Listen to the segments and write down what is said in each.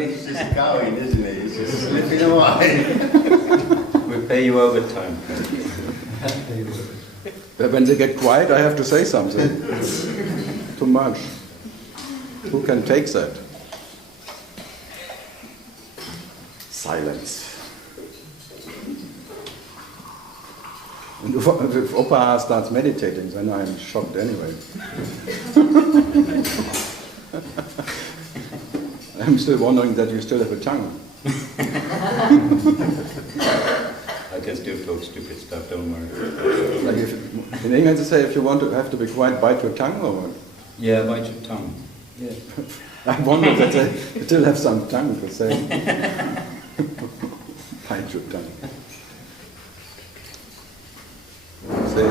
It's just going, isn't it? It's just slipping away. We pay you overtime. When they get quiet, I have to say something. Too much. Who can take that? Silence. And if Opa starts meditating, then I'm shocked anyway. I'm still wondering that you still have a tongue. I can still talk stupid stuff, don't worry. Like in England they say if you want to have to be quiet, bite your tongue or what? Yeah, bite your tongue. Yeah. I wonder that they still have some tongue to say. Bite your tongue. Say,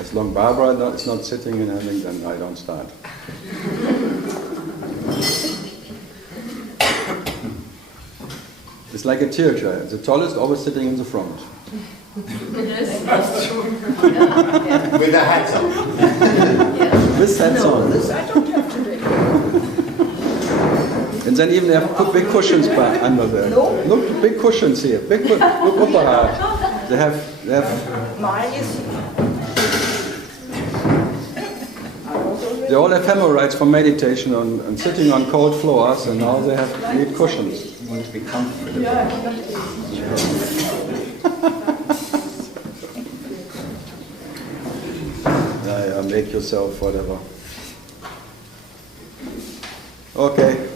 as long Barbara is not sitting and having, then I don't start. It's like a theater. The tallest always sitting in the front. Yes, that's true. With the hats on. With hats on. This I don't have to do. And then even they have put big cushions back under there. No. Look, big cushions here. Look up ahead. They have. Mine is. They all have hemorrhoids for meditation and sitting on cold floors, and now they need cushions. You want to be comfortable. Yeah, make yourself whatever. Okay.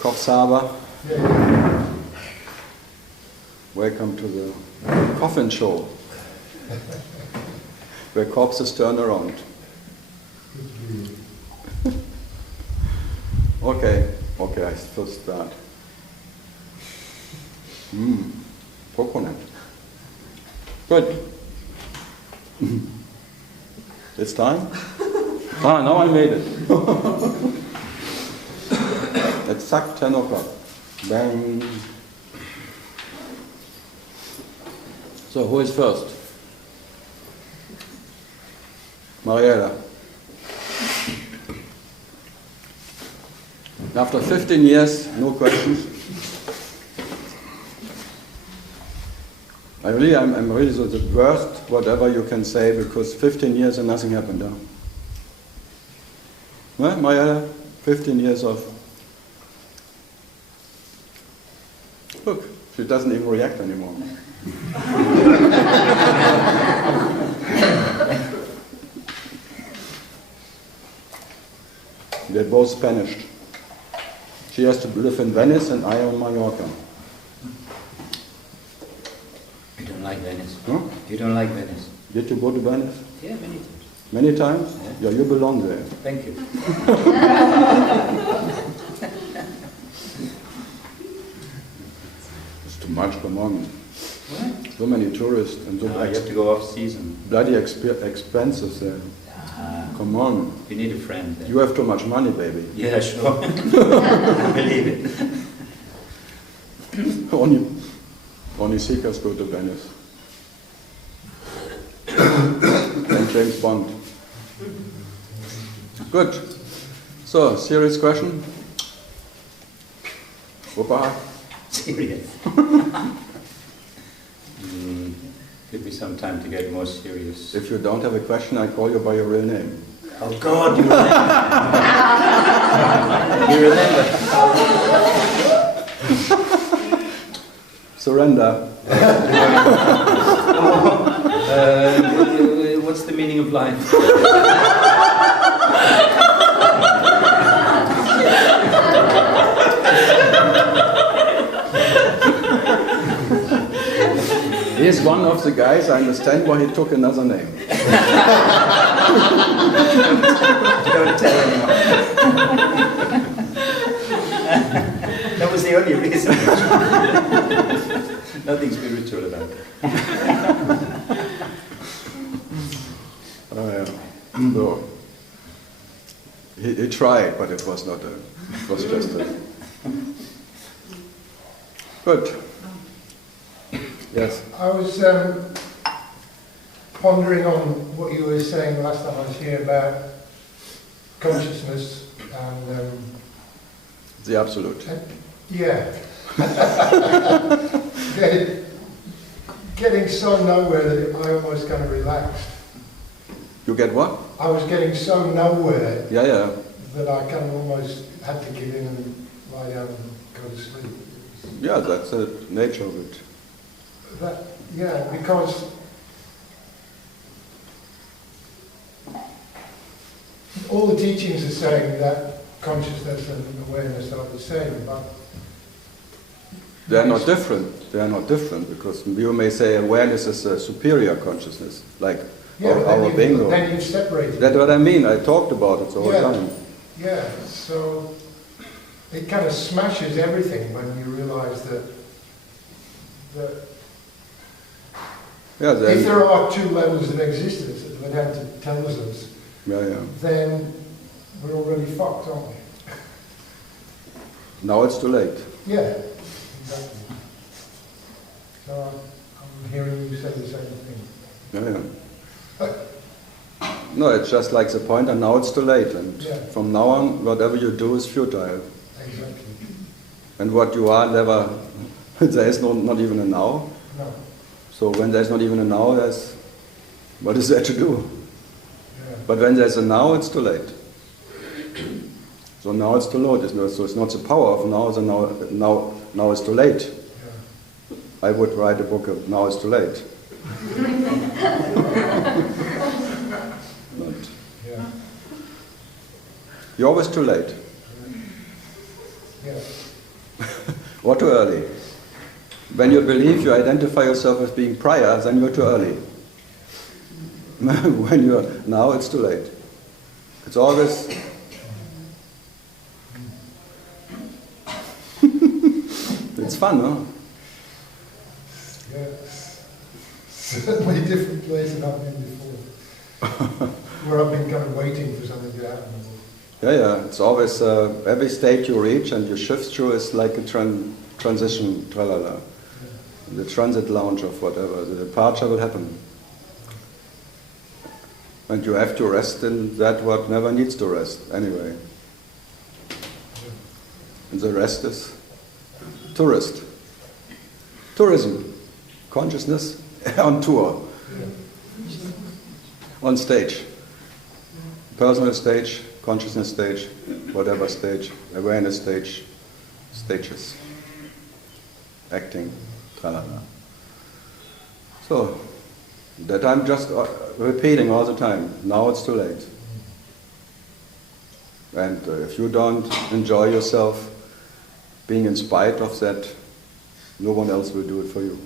Kochsaba. Welcome to the coffin show, where corpses turn around. Okay, I first start. Coconut. Good. It's time? Now I made it. It's exact 10 o'clock. Bang. So who is first? Mariella. After 15 years, no questions. I'm really the worst, whatever you can say, because 15 years and nothing happened. Huh? Well, Mariella, 15 years of. Look, she doesn't even react anymore. They're both Spanish. She has to live in Venice and I on Mallorca. You don't like Venice? Huh? You don't like Venice? Did you go to Venice? Yeah, many times. Many times? Yeah, you belong there. Thank you. It's too much, come on. What? So many tourists and so You have to go off season. bloody expenses there. Come on. You need a friend there. You have too much money, baby. Yeah, sure. I believe it. Only seekers go to Venice. And James Bond. Good. So, serious question? Opa? Serious. Give me some time to get more serious. If you don't have a question, I call you by your real name. Oh God, you remember. You remember. Surrender. What's the meaning of life? He's one of the guys, I understand why he took another name. Don't tell anyone. That was the only reason. Nothing spiritual about it. Oh yeah. So, he tried, but it was not it was just a... Good. Yes. I was pondering on what you were saying last time I was here about consciousness And The absolute. yeah. Getting so nowhere that I almost kind of relaxed. You get what? I was getting so nowhere Yeah, yeah. that I kind of almost had to give in and lie down and go to sleep. Yeah, that's the nature of it. Yeah, because all the teachings are saying that consciousness and awareness are the same, but They are not different. They are not different because you may say awareness is a superior consciousness, like our bingo. Then you separate it. That's what I mean. I talked about it the whole time. Yeah, so it kind of smashes everything when you realise that Yeah, then, if there are two levels of existence that Vedanta tells us, then we're already fucked, aren't we? Now it's too late. Yeah, exactly. So I'm hearing you say the same thing. Yeah. No, it's just like the point, and now it's too late. And from now on, whatever you do is futile. Exactly. And what you are never, there is not even a now. No. So when there's not even a now, what is there to do? Yeah. But when there's a now, it's too late. So now it's too late. So it's not the power of now, now it's too late. Yeah. I would write a book of Now It's Too Late. But Yeah. you're always too late. Yeah. Or too early. When you believe you identify yourself as being prior, then you're too early. When you're now, it's too late. It's always. It's fun, huh? Yeah. Certainly different place than I've been before. Where I've been kind of waiting for something to happen. Yeah. It's always every state you reach and you shift through is like a transition, tralala. The transit lounge of whatever, the departure will happen. And you have to rest in that what never needs to rest, anyway. And the rest is tourist. Tourism. Consciousness on tour. On stage. Personal stage, consciousness stage, whatever stage, awareness stage, stages. Acting. So, that I'm just repeating all the time. Now it's too late. And if you don't enjoy yourself being in spite of that, no one else will do it for you.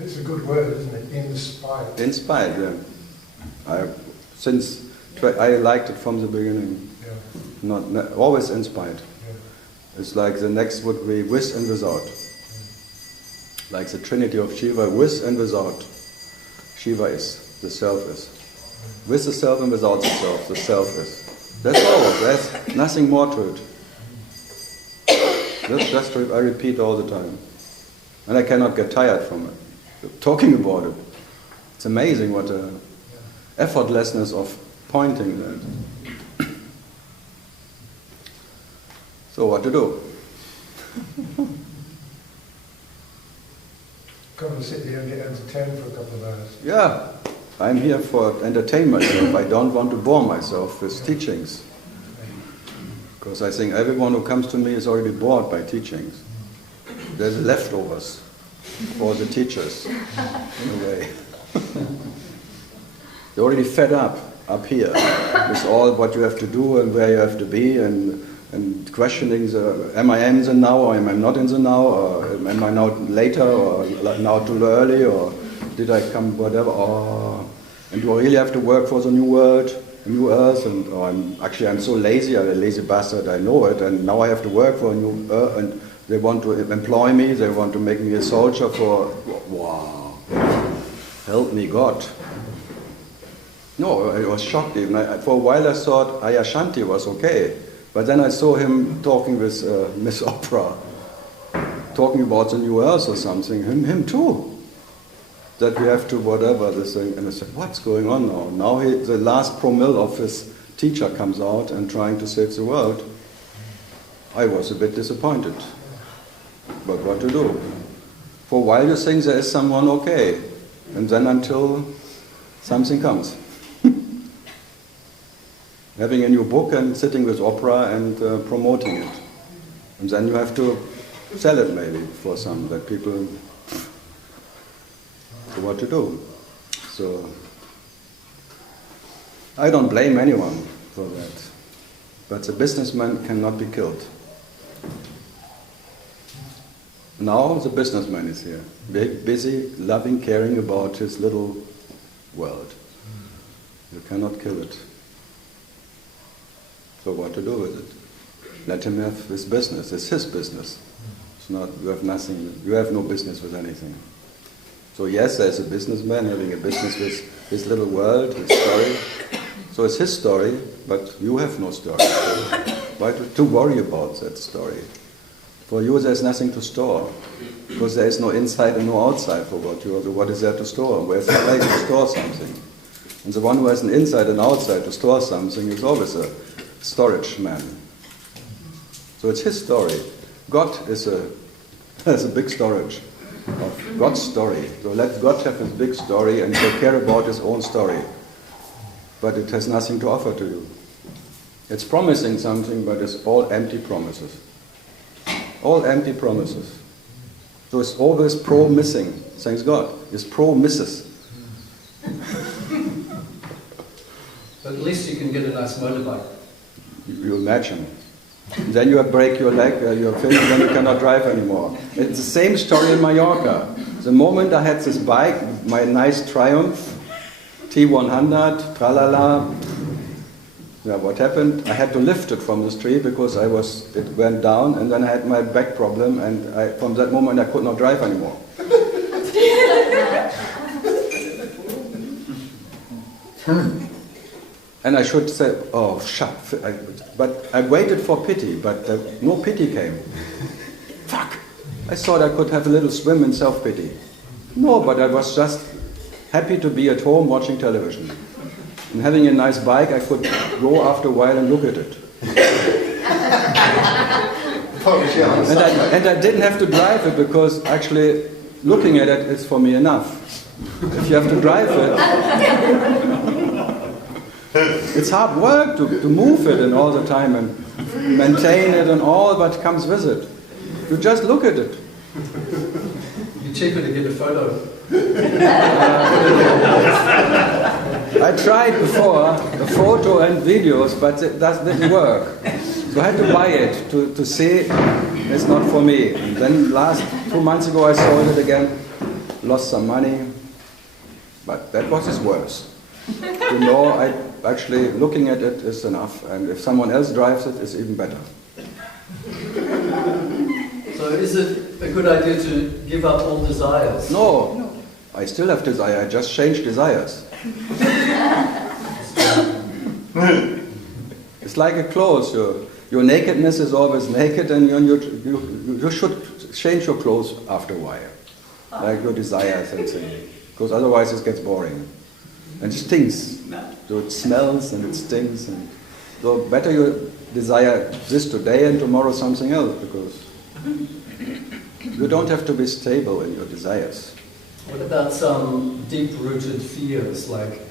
It's a good word, isn't it? In spite. In spite, yeah. I liked it from the beginning. Yeah. Not always in spite. Yeah. It's like the next would be with and without. Like the trinity of Shiva, with and without. Shiva is, the self is. With the self and without the self is. That's all, there's nothing more to it. That's just, I repeat all the time. And I cannot get tired from it. Talking about it. It's amazing what a effortlessness of pointing that. So what to do? Come and sit here and get entertained for a couple of hours. Yeah, I'm here for entertain myself. I don't want to bore myself with teachings. Because I think everyone who comes to me is already bored by teachings. There's leftovers for the teachers, in a way. They're already fed up here with all what you have to do and where you have to be and questioning am I in the now or am I not in the now, or am I now later or now too early, or did I come whatever, and do I really have to work for the new world, the new earth, and I'm so lazy, I'm a lazy bastard, I know it, and now I have to work for a new earth, and they want to employ me, they want to make me a soldier for, wow, help me God. No, I was shocked even. For a while I thought Ayashanti was okay. But then I saw him talking with Miss Opera, talking about the new earth or something, him too. That we have to whatever this thing. And I said, what's going on now? Now the last promille of his teacher comes out and trying to save the world, I was a bit disappointed. But what to do? For a while you think there is someone okay, and then until something comes. Having a new book and sitting with opera and promoting it. And then you have to sell it maybe for some, that people, so what to do? So, I don't blame anyone for that. But the businessman cannot be killed. Now the businessman is here, busy, loving, caring about his little world. You cannot kill it. So what to do with it? Let him have his business. It's his business. It's not, you have nothing, you have no business with anything. So yes, there's a businessman having a business with his little world, his story. So it's his story, but you have no story. So why to worry about that story? For you there's nothing to store. Because there is no inside and no outside for what you are. So what is there to store? Where's the place to store something? And the one who has an inside and outside to store something is always a storage man. So it's his story. God has a big storage of God's story. So let God have his big story and take care about his own story. But it has nothing to offer to you. It's promising something, but it's all empty promises. All empty promises. So it's always pro-missing. Thanks God. It's pro-misses. But at least you can get a nice motorbike. You imagine. Then you break your leg, your finger, then you cannot drive anymore. It's the same story in Mallorca. The moment I had this bike, my nice Triumph, T100, tralala, yeah, what happened? I had to lift it from the street because it went down, and then I had my back problem, and from that moment I could not drive anymore. And I should say, oh, shut. But I waited for pity, but no pity came. Fuck! I thought I could have a little swim in self-pity. No, but I was just happy to be at home watching television. And having a nice bike, I could go after a while and look at it. And I didn't have to drive it because actually looking at it is for me enough. If you have to drive it, it's hard work to move it and all the time and maintain it and all that comes with it. You just look at it. You're cheaper to get a photo. I tried before, a photo and videos, but that didn't work. So I had to buy it to see it's not for me. And then 2 months ago I sold it again, lost some money, but that was worse. You know, actually looking at it is enough, and if someone else drives it, it's even better. So is it a good idea to give up all desires? No. I still have desire, I just changed desires. It's like a clothes. Your nakedness is always naked, and you should change your clothes after a while. Like your desires and things. Because otherwise it gets boring. And it stinks. So it smells and it stinks. And so better you desire this today and tomorrow something else, because you don't have to be stable in your desires. What about some deep-rooted fears, like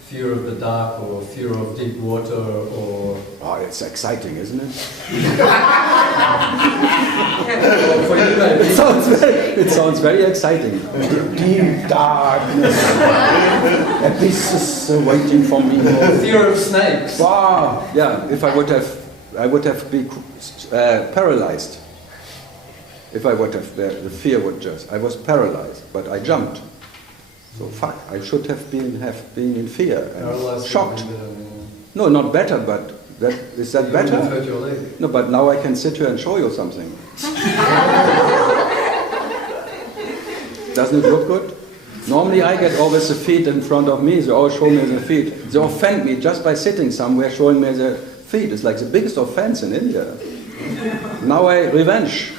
fear of the dark or fear of deep water or... Oh, it's exciting, isn't it? Well, for you maybe. It sounds very exciting. Deep darkness. Abysses waiting for me. Fear of snakes. Wow. Yeah, if I would have been paralyzed. If I would have, the fear would just, I was paralyzed, but I jumped. So fuck, I should have been in fear and Paralyzed shocked. No, not better, but is that better? You hurt your leg. No, but now I can sit here and show you something. Doesn't it look good? Normally I get always the feet in front of me, they always show me the feet. They offend me just by sitting somewhere showing me their feet. It's like the biggest offense in India. Now I revenge.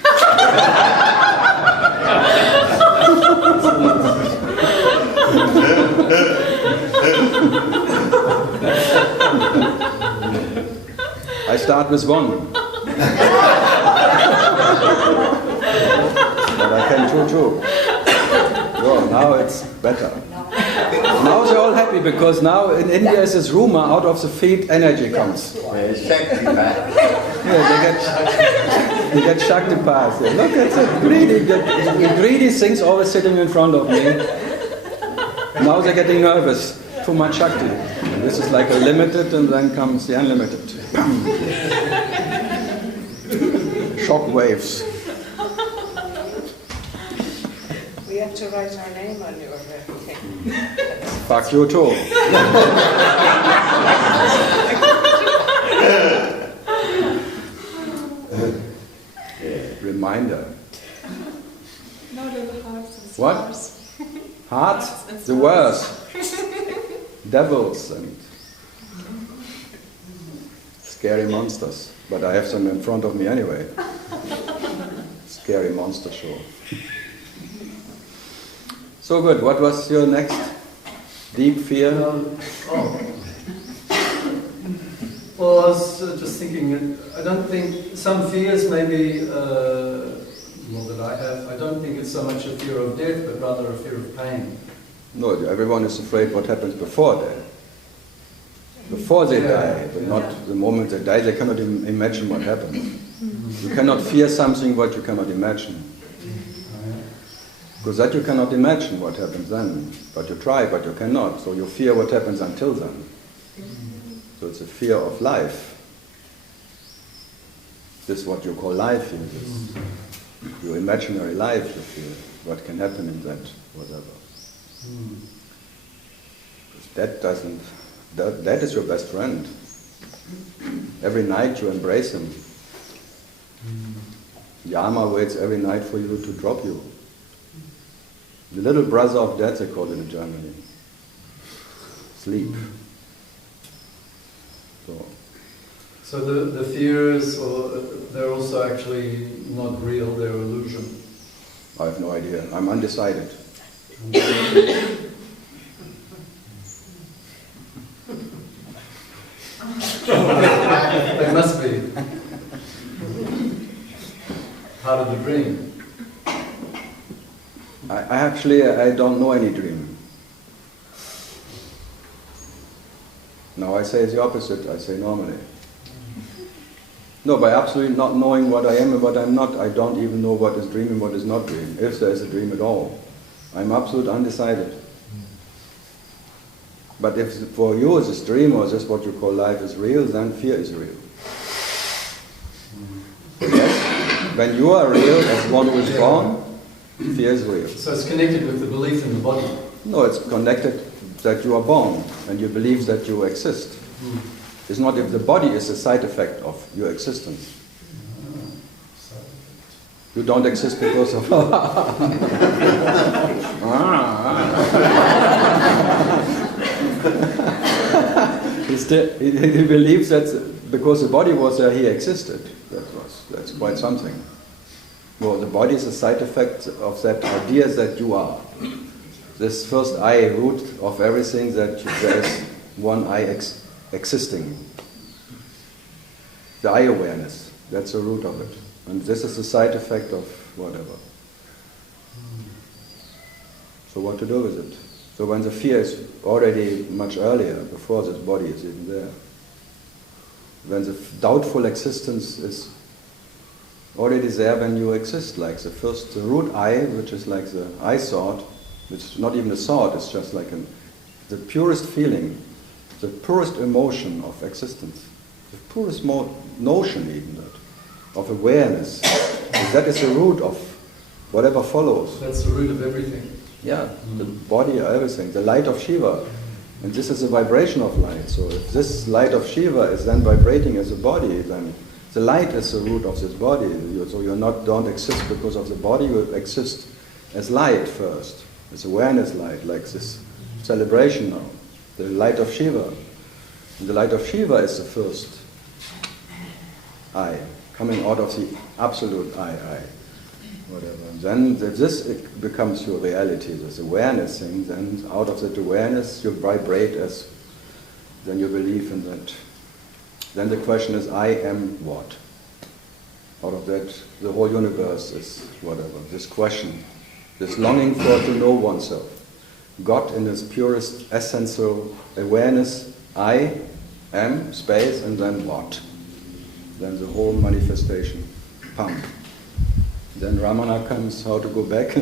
start with 1. But I can do 2. So now it's better. Now they're all happy because now in India is this rumor out of the feet energy comes. Yeah, Shakti back. Yeah, they get Shakti pass. Yeah. Look, it's a greedy things always sitting in front of me. Now they're getting nervous. Too much Shakti. And this is like a limited and then comes the unlimited. Shock waves. We have to write our name on your thing. Fuck you too. Reminder. No little hearts and What? stars. Hearts, the worst. Devils and scary monsters. But I have them in front of me anyway. Scary monster show. So good. What was your next deep fear? Well, I was just thinking, I don't think, some fears maybe, well, that I have, I don't think it's so much a fear of death, but rather a fear of pain. No, everyone is afraid what happens before death. Before they die, but not the moment they die, they cannot imagine what happens. You cannot fear something what you cannot imagine. Because that you cannot imagine what happens then. But you try, but you cannot. So you fear what happens until then. So it's a fear of life. This is what you call life. Your imaginary life, you feel. What can happen in that, whatever. That doesn't... That is your best friend. Every night you embrace him. Yama waits every night for you to drop you. The little brother of death, they call it in Germany. Sleep. So the fears, they're also actually not real, they're illusion. I have no idea. I'm undecided. They must be. Part of the dream. I don't know any dream. Now I say the opposite, I say normally. No, by absolutely not knowing what I am and what I'm not, I don't even know what is dream and what is not dream, if there is a dream at all. I'm absolutely undecided. But if for you this dream or this what you call life is real, then fear is real. Yes, when you are real as one who is born, fear is real. So it's connected with the belief in the body. No, it's connected that you are born and you believe that you exist. It's not if the body is a side effect of your existence. You don't exist because of... He believes that because the body was there, he existed. That's quite something. Well, the body is a side effect of that idea that you are. This first I root of everything, that there is one I existing. The I awareness, that's the root of it. And this is the side effect of whatever. So what to do with it? So when the fear is already much earlier, before this body is even there. When the doubtful existence is already there when you exist, like the root I, which is like the I thought, which is not even a thought, it's just like the purest feeling, the purest emotion of existence, the purest notion even that, of awareness. That is the root of whatever follows. That's the root of everything. Yeah, the body, everything, the light of Shiva. And this is a vibration of light. So if this light of Shiva is then vibrating as a body, then the light is the root of this body. So you don't exist because of the body, you exist as light first. As awareness light, like this celebration now. The light of Shiva. And the light of Shiva is the first I, coming out of the absolute I. Whatever. And then if this becomes your reality, this awareness thing, then out of that awareness you vibrate as, then you believe in that Then the question is, I am what? Out of that, the whole universe is whatever. This question, this longing for to know oneself. God in its purest essential awareness, I am, space, and then what? Then the whole manifestation, pump. Then Ramana comes, how to go back,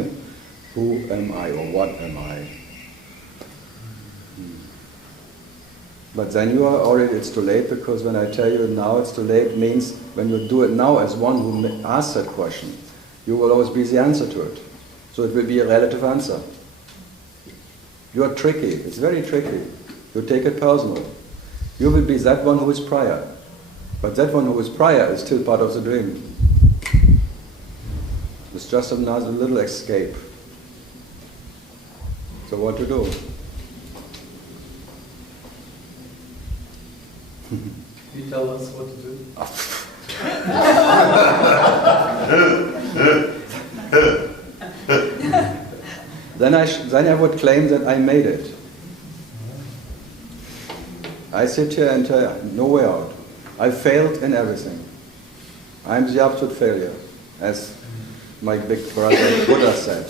who am I or what am I? But then you are already, it's too late, because when I tell you now it's too late, means when you do it now as one who asks that question, you will always be the answer to it. So it will be a relative answer. You are tricky, it's very tricky. You take it personal. You will be that one who is prior. But that one who is prior is still part of the dream. It's just another little escape. So what to do? You tell us what to do. Then I would claim that I made it. I sit here and tell you, no way out. I failed in everything. I'm the absolute failure, as my big brother Buddha said.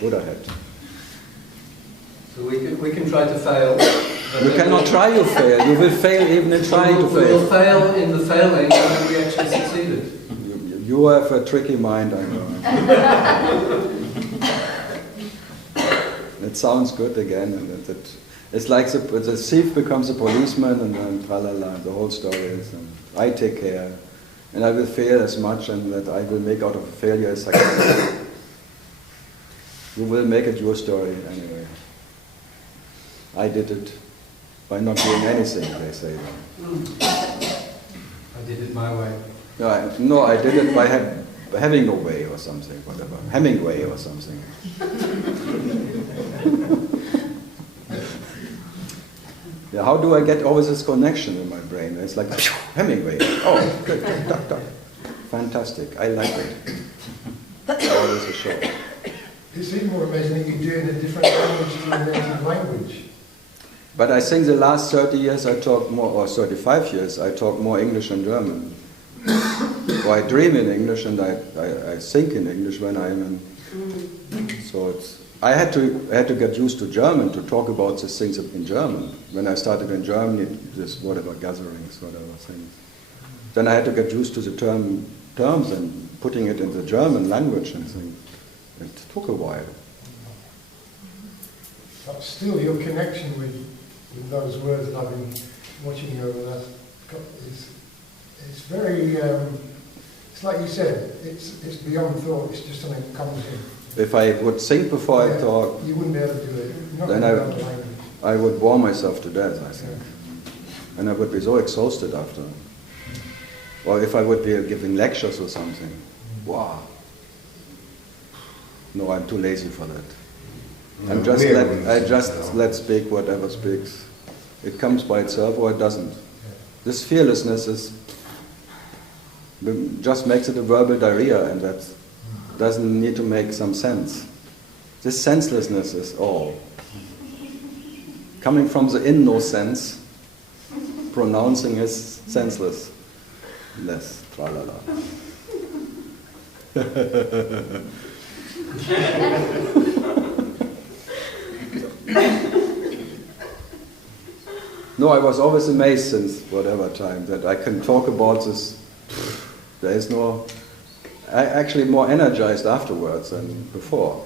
Buddha had. So we can try to fail. You cannot try to fail. You will fail even in trying to We will fail. fail in the failing and we actually succeeded. You have a tricky mind, I know. It sounds good again, and it's like the thief becomes a policeman, and then tralala, the whole story is, I take care, and I will fail as much, and that I will make out of a failure a success. You will make it your story anyway. I did it by not doing anything, they say. I did it my way. No, I did it by having a way or something, whatever. Hemingway or something. Yeah, how do I get always this connection in my brain? It's like, Hemingway. Oh, good, duck, duck. Fantastic, I like it. Always a show. It's even more amazing that you do it in a different language to your native language. But I think the last 30 years I talk more, or 35 years, I talk more English and German. Or I dream in English and I think in English when I'm in. So I had to get used to German to talk about these things in German. When I started in Germany, this whatever gatherings, whatever things. Then I had to get used to the terms and putting it in the German language and things. It took a while. But still, your connection with those words that I've been watching you over the last couple it's very, it's like you said, it's beyond thought, it's just something that comes in. If I would think before I talk, you wouldn't be able to do it. Not then in another language. I would bore myself to death, I think. And I would be so exhausted after. Or if I would be giving lectures or something. Wow. No, I'm too lazy for that. I just let speak whatever speaks. It comes by itself or it doesn't. This fearlessness just makes it a verbal diarrhea, and that doesn't need to make some sense. This senselessness is all. Coming from the in no sense, pronouncing is senseless. Less, tra-la-la. No, I was always amazed since whatever time that I can talk about this. There is no... I actually more energized afterwards than before.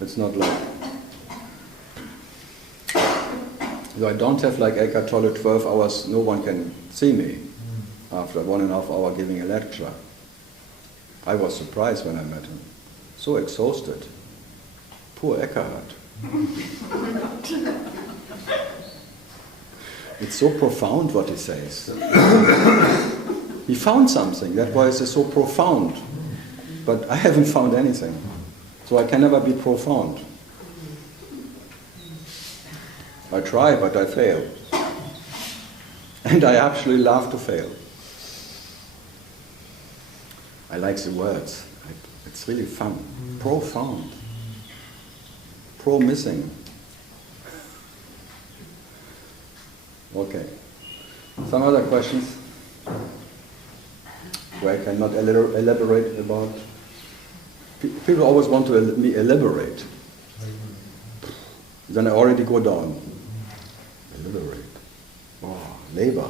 It's not like... So I don't have like Eckhart Tolle 12 hours, no one can see me after 1.5 hours giving a lecture. I was surprised when I met him. So exhausted. Poor Eckhart. It's so profound what he says. He found something, that's why it's so profound. But I haven't found anything. So I can never be profound. I try, but I fail. And I actually love to fail. I like the words. It's really fun. Profound. Pro-missing. Okay. Some other questions? Where I cannot elaborate about? People always want to me elaborate. Then I already go down. Elaborate. Oh, labor.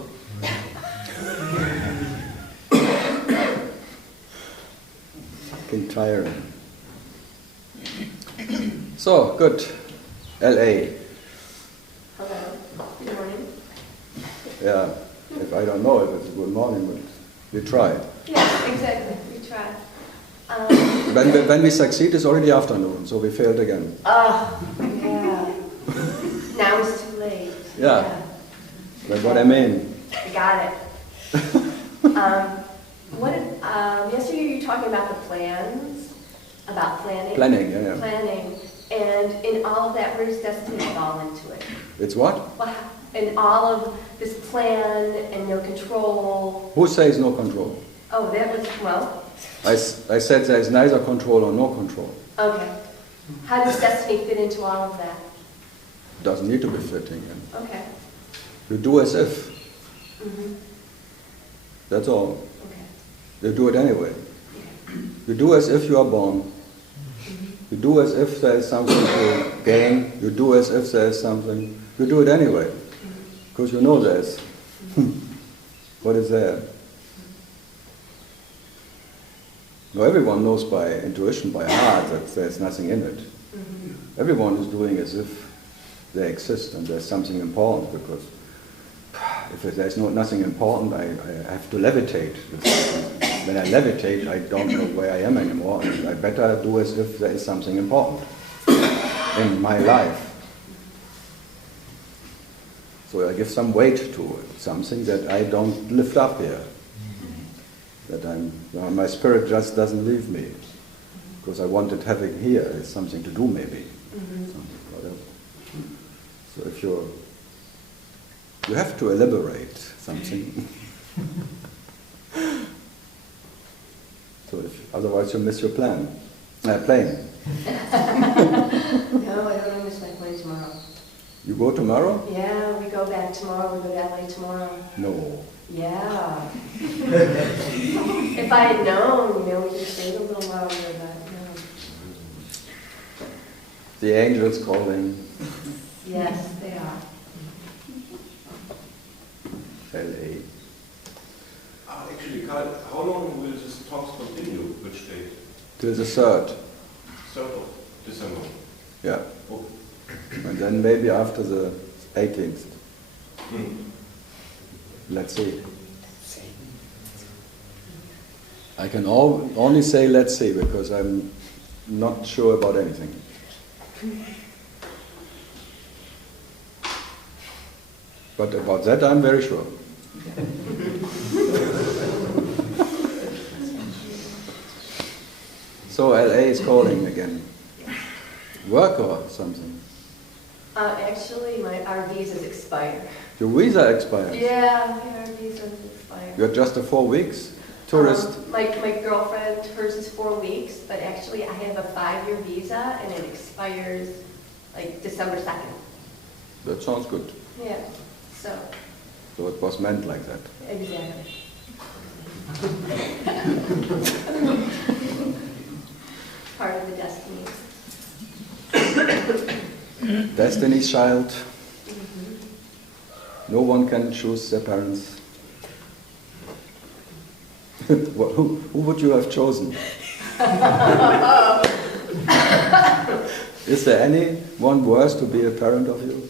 Fucking tiring. So, good. LA. Hello. Good morning. Yeah, if I don't know if it's a good morning, but we try. Yes, exactly. We tried. When we succeed, it's already afternoon, so we failed again. Oh, yeah. Now it's too late. Yeah. That's what I mean. I got it. Yesterday you were talking about the plans, about planning. Planning, yeah. Planning. And in all of that, where does destiny fall into it? It's what? Well, in all of this plan and no control. Who says no control? Oh, that was, well. I said there's neither control or no control. Okay. How does destiny fit into all of that? Doesn't need to be fitting in. Okay. You do as if. Mm-hmm. That's all. Okay. You do it anyway. Okay. You do as if you are born. Mm-hmm. You do as if there is something to gain. You do as if there is something. You do it anyway. Because you know there's. What is there? No, everyone knows by intuition, by heart, that there's nothing in it. Mm-hmm. Everyone is doing as if they exist and there's something important, because if there's nothing important, I have to levitate. When I levitate, I don't know where I am anymore, and I better do as if there is something important in my life. So I give some weight to it, something that I don't lift up here. That my spirit just doesn't leave me, because I wanted having here is something to do maybe. Mm-hmm. So if you have to elaborate something. Otherwise you miss your plane. No, I don't miss my plane tomorrow. You go tomorrow? Yeah, we go back tomorrow. We go to LA tomorrow. No. Yeah. If I had known, we could have stayed a little longer, but no. The angels calling. Yes, they are. LA. Actually, Karl, how long will this talks continue? Which date? Till the 3rd. 3rd of December. Yeah. Oh. And then maybe after the 18th. Let's see. I can only say let's see, because I'm not sure about anything. But about that I'm very sure. So LA is calling again. Work or something? Actually, our visas expire. Your visa expires? Yeah, our visas expire. You're just a 4 weeks tourist? My girlfriend, hers is 4 weeks, but actually I have a 5-year visa and it expires like December 2nd. That sounds good. Yeah, so. So it was meant like that. Exactly. Part of the destiny. Destiny's child. No one can choose their parents. Who would you have chosen? Is there anyone worse to be a parent of you?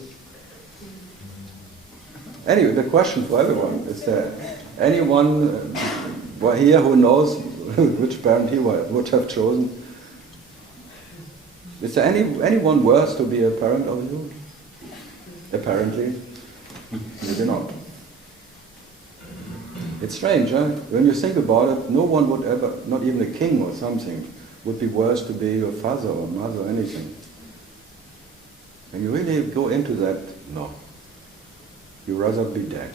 Anyway, the question for everyone, is there anyone here who knows which parent he would have chosen? Is there anyone worse to be a parent of you? Apparently, maybe not. It's strange, huh? When you think about it, no one would ever, not even a king or something, would be worse to be your father or mother or anything. When you really go into that, no. You'd rather be dead.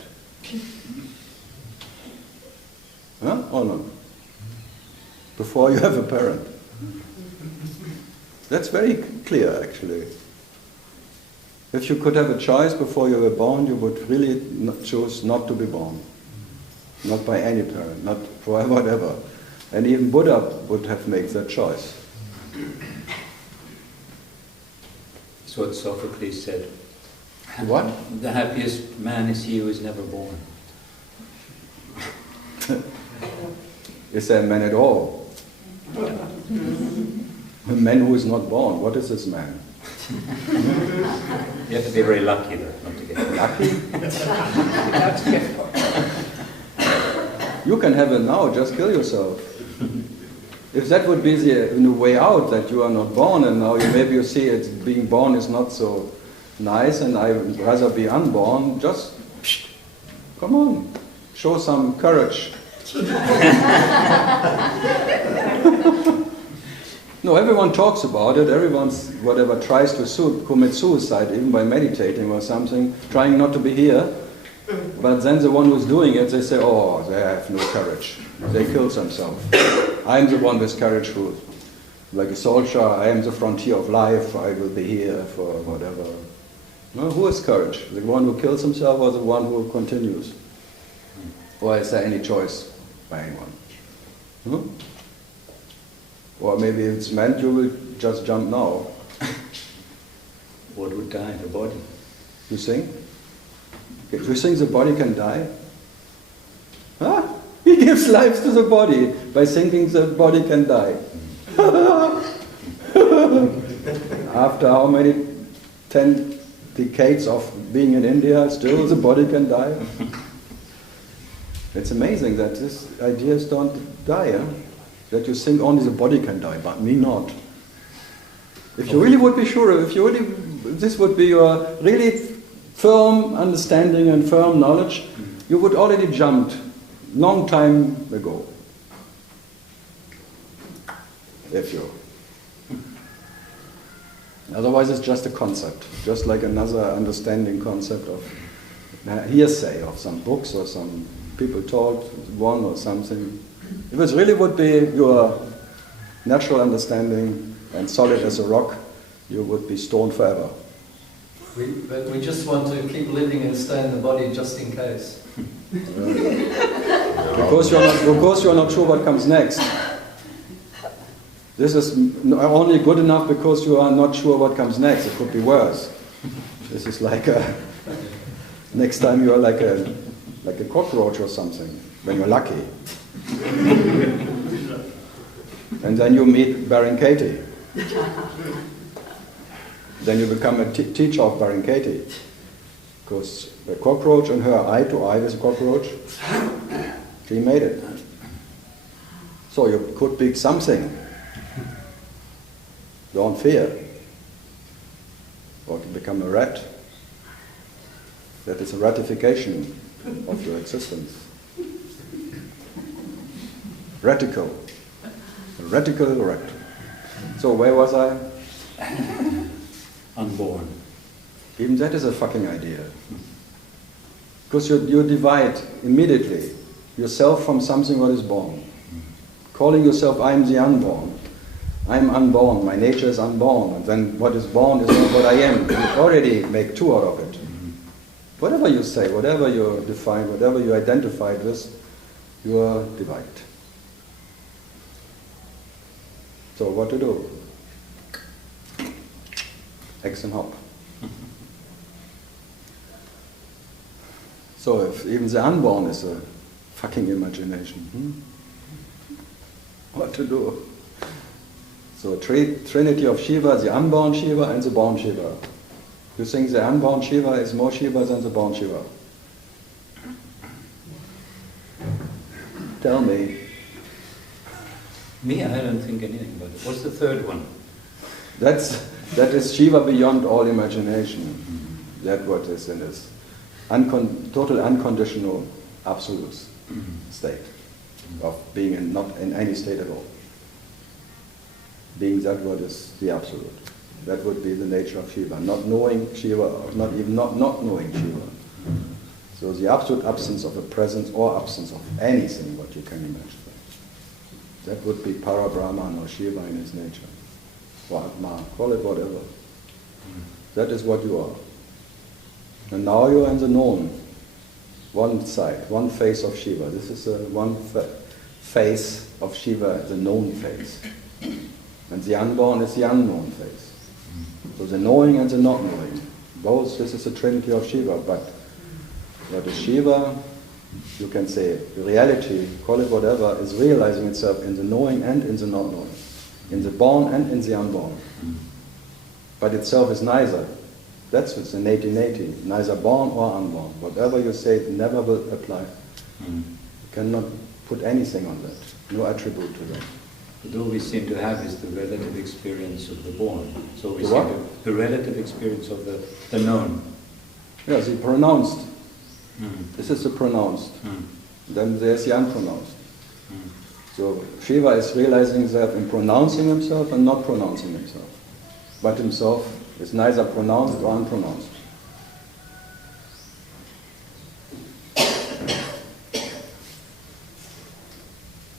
Huh? Or not? Before you have a parent. That's very clear, actually. If you could have a choice before you were born, you would really choose not to be born. Not by any parent, not forever and ever. And even Buddha would have made that choice. That's what Sophocles said. What? The happiest man is he who is never born. Is there a man at all? A man who is not born, what is this man? You have to be very lucky though, not to get born. Lucky? You can have it now, just kill yourself. If that would be the way out, that you are not born, and now maybe you see it, being born is not so nice, and I would rather be unborn, just come on, show some courage. No, everyone talks about it, everyone's whatever tries to commit suicide, even by meditating or something, trying not to be here. But then the one who's doing it, they say, oh, they have no courage. They kill themselves. I'm the one with courage who, like a soldier, I am the frontier of life, I will be here for whatever. No, who has courage? The one who kills himself or the one who continues? Or is there any choice by anyone? Or maybe it's meant you will just jump now. What would die? The body. You think? Do you think the body can die? Huh? He gives life to the body by thinking the body can die. After how many 10 decades of being in India, still the body can die? It's amazing that these ideas don't die, huh? That you think only the body can die, but me not. If you really would be sure, if you really, this would be your really firm understanding and firm knowledge, you would already jumped long time ago. If you. Otherwise it's just a concept, just like another understanding concept of hearsay of some books or some people told one or something. If it really would be your natural understanding and solid as a rock, you would be stoned forever. But we just want to keep living and stay in the body just in case. Because you're not sure what comes next. This is only good enough because you are not sure what comes next. It could be worse. This is like next time you are like a cockroach or something, when you're lucky. And then you meet Baron Katie. Then you become a teacher of Baron Katie. Because the cockroach and her eye to eye with a cockroach, she made it. So you could be something. Don't fear. Or to become a rat. That is a ratification of your existence. Radical. Radical rat. So where was I? Unborn. Even that is a fucking idea. Because you divide immediately yourself from something what is born. Calling yourself, I am the unborn. I am unborn, my nature is unborn. And then what is born is not what I am. You already make two out of it. Whatever you say, whatever you define, whatever you identified with, you are divided. So what to do? X and hop. So if even the unborn is a fucking imagination, what to do? So trinity of Shiva, the unborn Shiva and the born Shiva. You think the unborn Shiva is more Shiva than the born Shiva? Tell me. Me, I don't think anything about it. What's the third one? That is Shiva beyond all imagination. That's what is in this total unconditional absolute state of being not in any state at all. Being that what is the absolute. That would be the nature of Shiva. Not knowing Shiva, or not even not knowing Shiva. So the absolute absence of a presence or absence of anything what you can imagine. That would be Parabrahman or Shiva in his nature. Or Atma, call it whatever. That is what you are. And now you're in the known. One side, one face of Shiva. This is one face of Shiva, the known face. And the unborn is the unknown face. So the knowing and the not knowing. Both, this is the trinity of Shiva, but what is Shiva, you can say reality, call it whatever, is realizing itself in the knowing and in the not knowing. In the born and in the unborn. But itself is neither. That's what's the Neti, neither born or unborn. Whatever you say, it never will apply. You cannot put anything on that, no attribute to that. But all we seem to have is the relative experience of the born. So we The see what? the relative experience of the known. Yes, the pronounced. This is the pronounced. Then there's the unpronounced. So Shiva is realizing himself in pronouncing himself and not pronouncing himself. But himself is neither pronounced or unpronounced.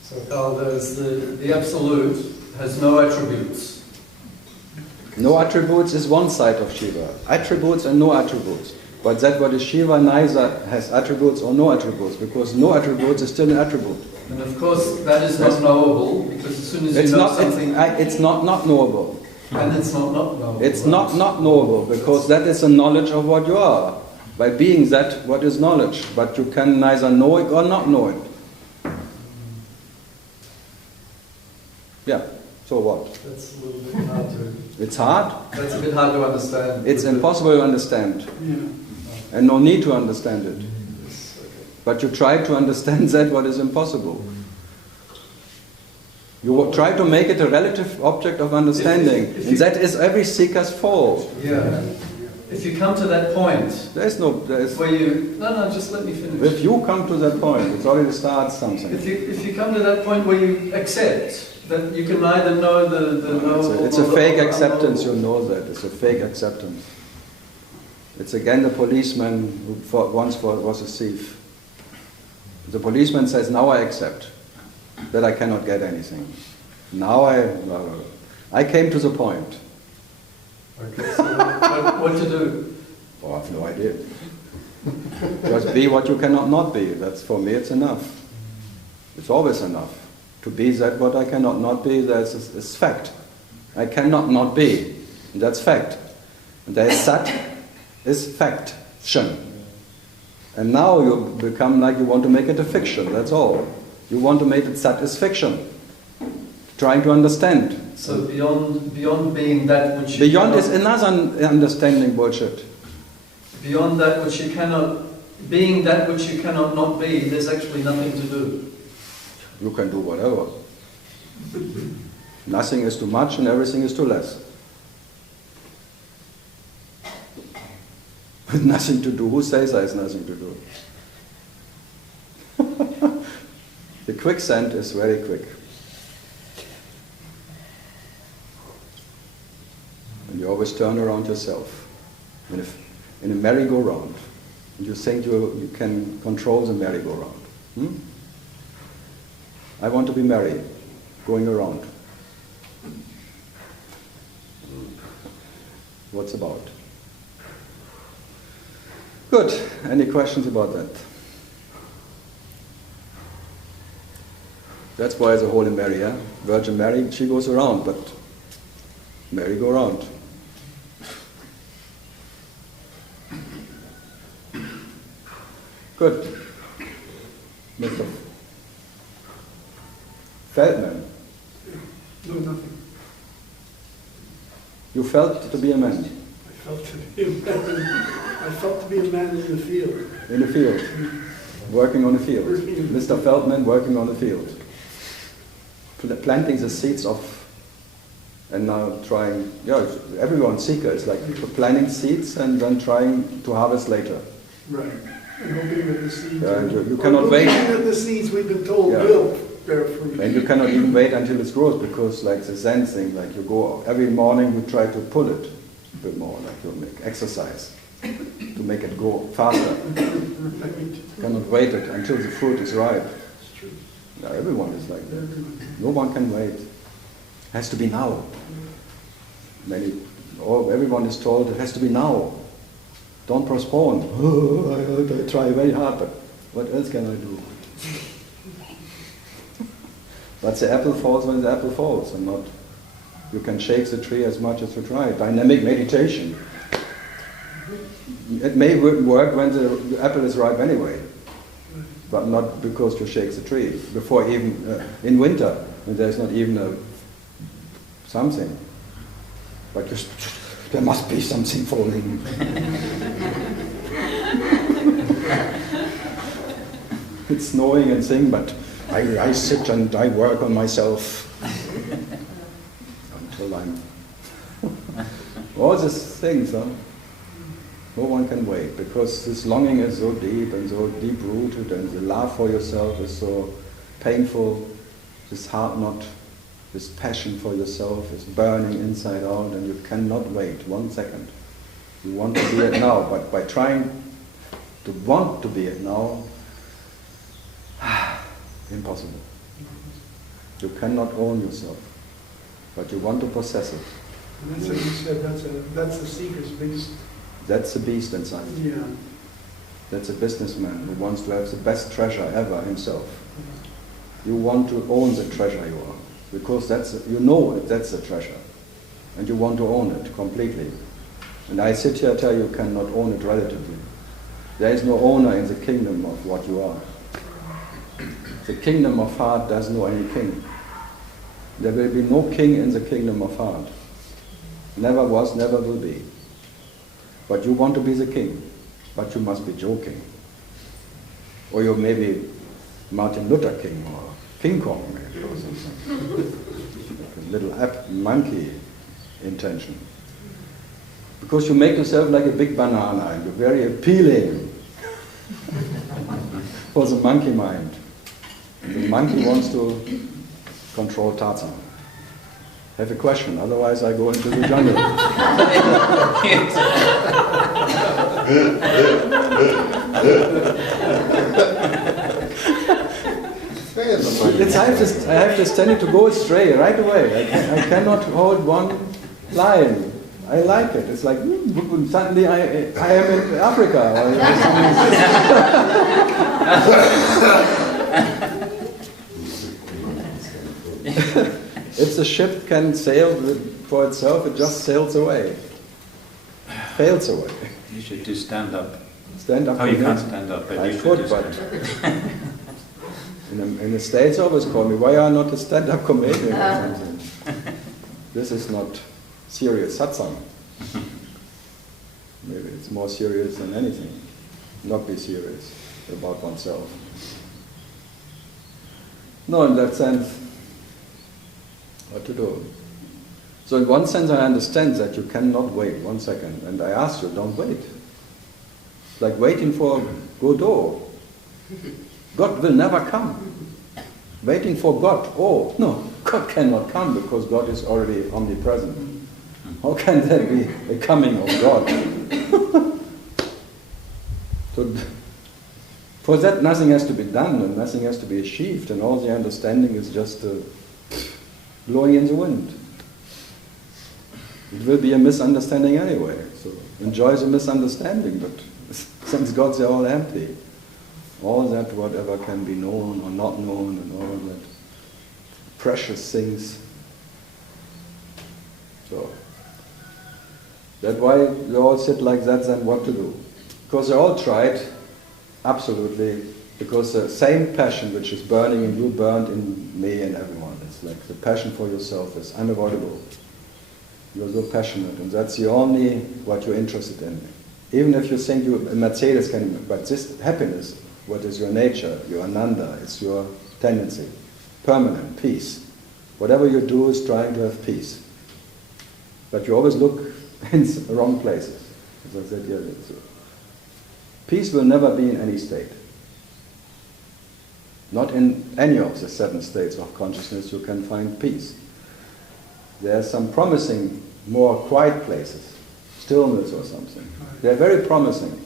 So Karl, there's the absolute has no attributes. No attributes is one side of Shiva. Attributes and no attributes. But that what is Shiva neither has attributes or no attributes, because no attributes is still an attribute. And of course that is not knowable, because as soon as you know something... It's not knowable. And it's not knowable. It's not knowable, because that is a knowledge of what you are. By being that, what is knowledge. But you can neither know it or not know it. Yeah, so what? That's a little bit hard to... It's hard? That's a bit hard to understand. It's impossible to understand. And no need to understand it. But you try to understand that what is impossible. You try to make it a relative object of understanding. And that is every seeker's fault. Yeah. If you come to that point... Where you... No, just let me finish. If you come to that point, it already starts something. If you come to that point where you accept that you can neither know the It's a fake acceptance, you know that. It's a fake acceptance. It's again the policeman who once was a thief. The policeman says, now I accept that I cannot get anything. Now I came to the point. Okay, so what to do? Oh, I have no idea. Just be what you cannot not be. That's, for me, it's enough. It's always enough. To be that what I cannot not be, is fact. I cannot not be. And that's fact. And there is sat, is faction. And now you become like you want to make it a fiction, that's all. You want to make it sat is fiction. Trying to understand. So beyond being that which you Beyond cannot, is another understanding bullshit. Beyond that which you cannot, being that which you cannot not be, there's actually nothing to do. You can do whatever. Nothing is too much and everything is too less. With nothing to do, who says there is nothing to do? The quicksand is very quick. And you always turn around yourself. In a merry-go-round. You think you can control the merry-go-round. I want to be merry, going around. What's about? Good. Any questions about that? That's why the Holy Mary, Virgin Mary, she goes around, but Mary go around. Good. Mr. Feldman. No, nothing. You felt to be a man. I felt to be a man. I felt to be a man in the field. In the field. Working on the field. Mr. Feldman working on the field. Planting the seeds of, and now trying, everyone's seeker is like planting seeds and then trying to harvest later. Right. And hoping that the seeds, you cannot wait. Hoping that the seeds we've been told will bear fruit. And you cannot even wait until it grows, because like the Zen thing, like you go every morning, you try to pull it a bit more, like you make exercise to make it go faster. You cannot wait it until the fruit is ripe. It's true. Yeah, everyone is like that. No one can wait. It has to be now. Everyone is told it has to be now. Don't postpone. Oh, I try very hard, but what else can I do? But the apple falls when the apple falls, and not, you can shake the tree as much as you try. Dynamic meditation. It may work when the apple is ripe anyway, but not because you shake the tree. Before even, in winter, when there's not even something. But there must be something falling. It's snowing and thing, but I sit and I work on myself until I'm... All these things, huh? No one can wait, because this longing is so deep and so deep-rooted, and the love for yourself is so painful, this heart knot, this passion for yourself is burning inside out, and you cannot wait 1 second. You want to be it now, but by trying to want to be it now, impossible. You cannot own yourself, but you want to possess it. And that's what you said, that's the seeker's beast. That's the beast inside. Yeah. That's a businessman who wants to have the best treasure ever himself. You want to own the treasure you are, because you know that's the treasure, and you want to own it completely. And I sit here and tell you cannot own it relatively. There is no owner in the kingdom of what you are. The kingdom of heart doesn't know any king. There will be no king in the kingdom of heart. Never was, never will be. But you want to be the king, but you must be joking. Or you may be Martin Luther King or King Kong maybe or something. Like a little monkey intention. Because you make yourself like a big banana and you're very appealing for the monkey mind. And the monkey wants to control Tarzan. Have a question, otherwise I go into the jungle. I have this tendency to go astray right away. I cannot hold one line. I like it. It's like suddenly I am in Africa. If the ship can sail for itself, it just sails away. Fails away. You should do stand-up. Stand-up. Oh, you can't stand up, but I you could, should but in the States always call me, why are you not a stand-up comedian or something? This is not serious satsang. Maybe it's more serious than anything. Not be serious about oneself. No, in that sense, what to do? So in one sense I understand that you cannot wait 1 second, and I ask you, don't wait. It's like waiting for Godot. God will never come. Waiting for God, oh, no, God cannot come because God is already omnipresent. How can there be a coming of God? So, for that nothing has to be done and nothing has to be achieved, and all the understanding is just blowing in the wind. It will be a misunderstanding anyway, so enjoy the misunderstanding, but since God's are all empty, all that whatever can be known or not known and all that precious things. So that's why they all sit like that, then what to do? Because they all tried, absolutely, because the same passion which is burning in you burned in me and everyone. It's like the passion for yourself is unavoidable. You're so passionate, and that's the only what you're interested in. Even if you think a Mercedes can, but this happiness, what is your nature, your ananda, it's your tendency, permanent, peace. Whatever you do is trying to have peace. But you always look in the wrong places. As I said earlier. So peace will never be in any state. Not in any of the 7 states of consciousness you can find peace. There are some promising, more quiet places, stillness or something. They're very promising.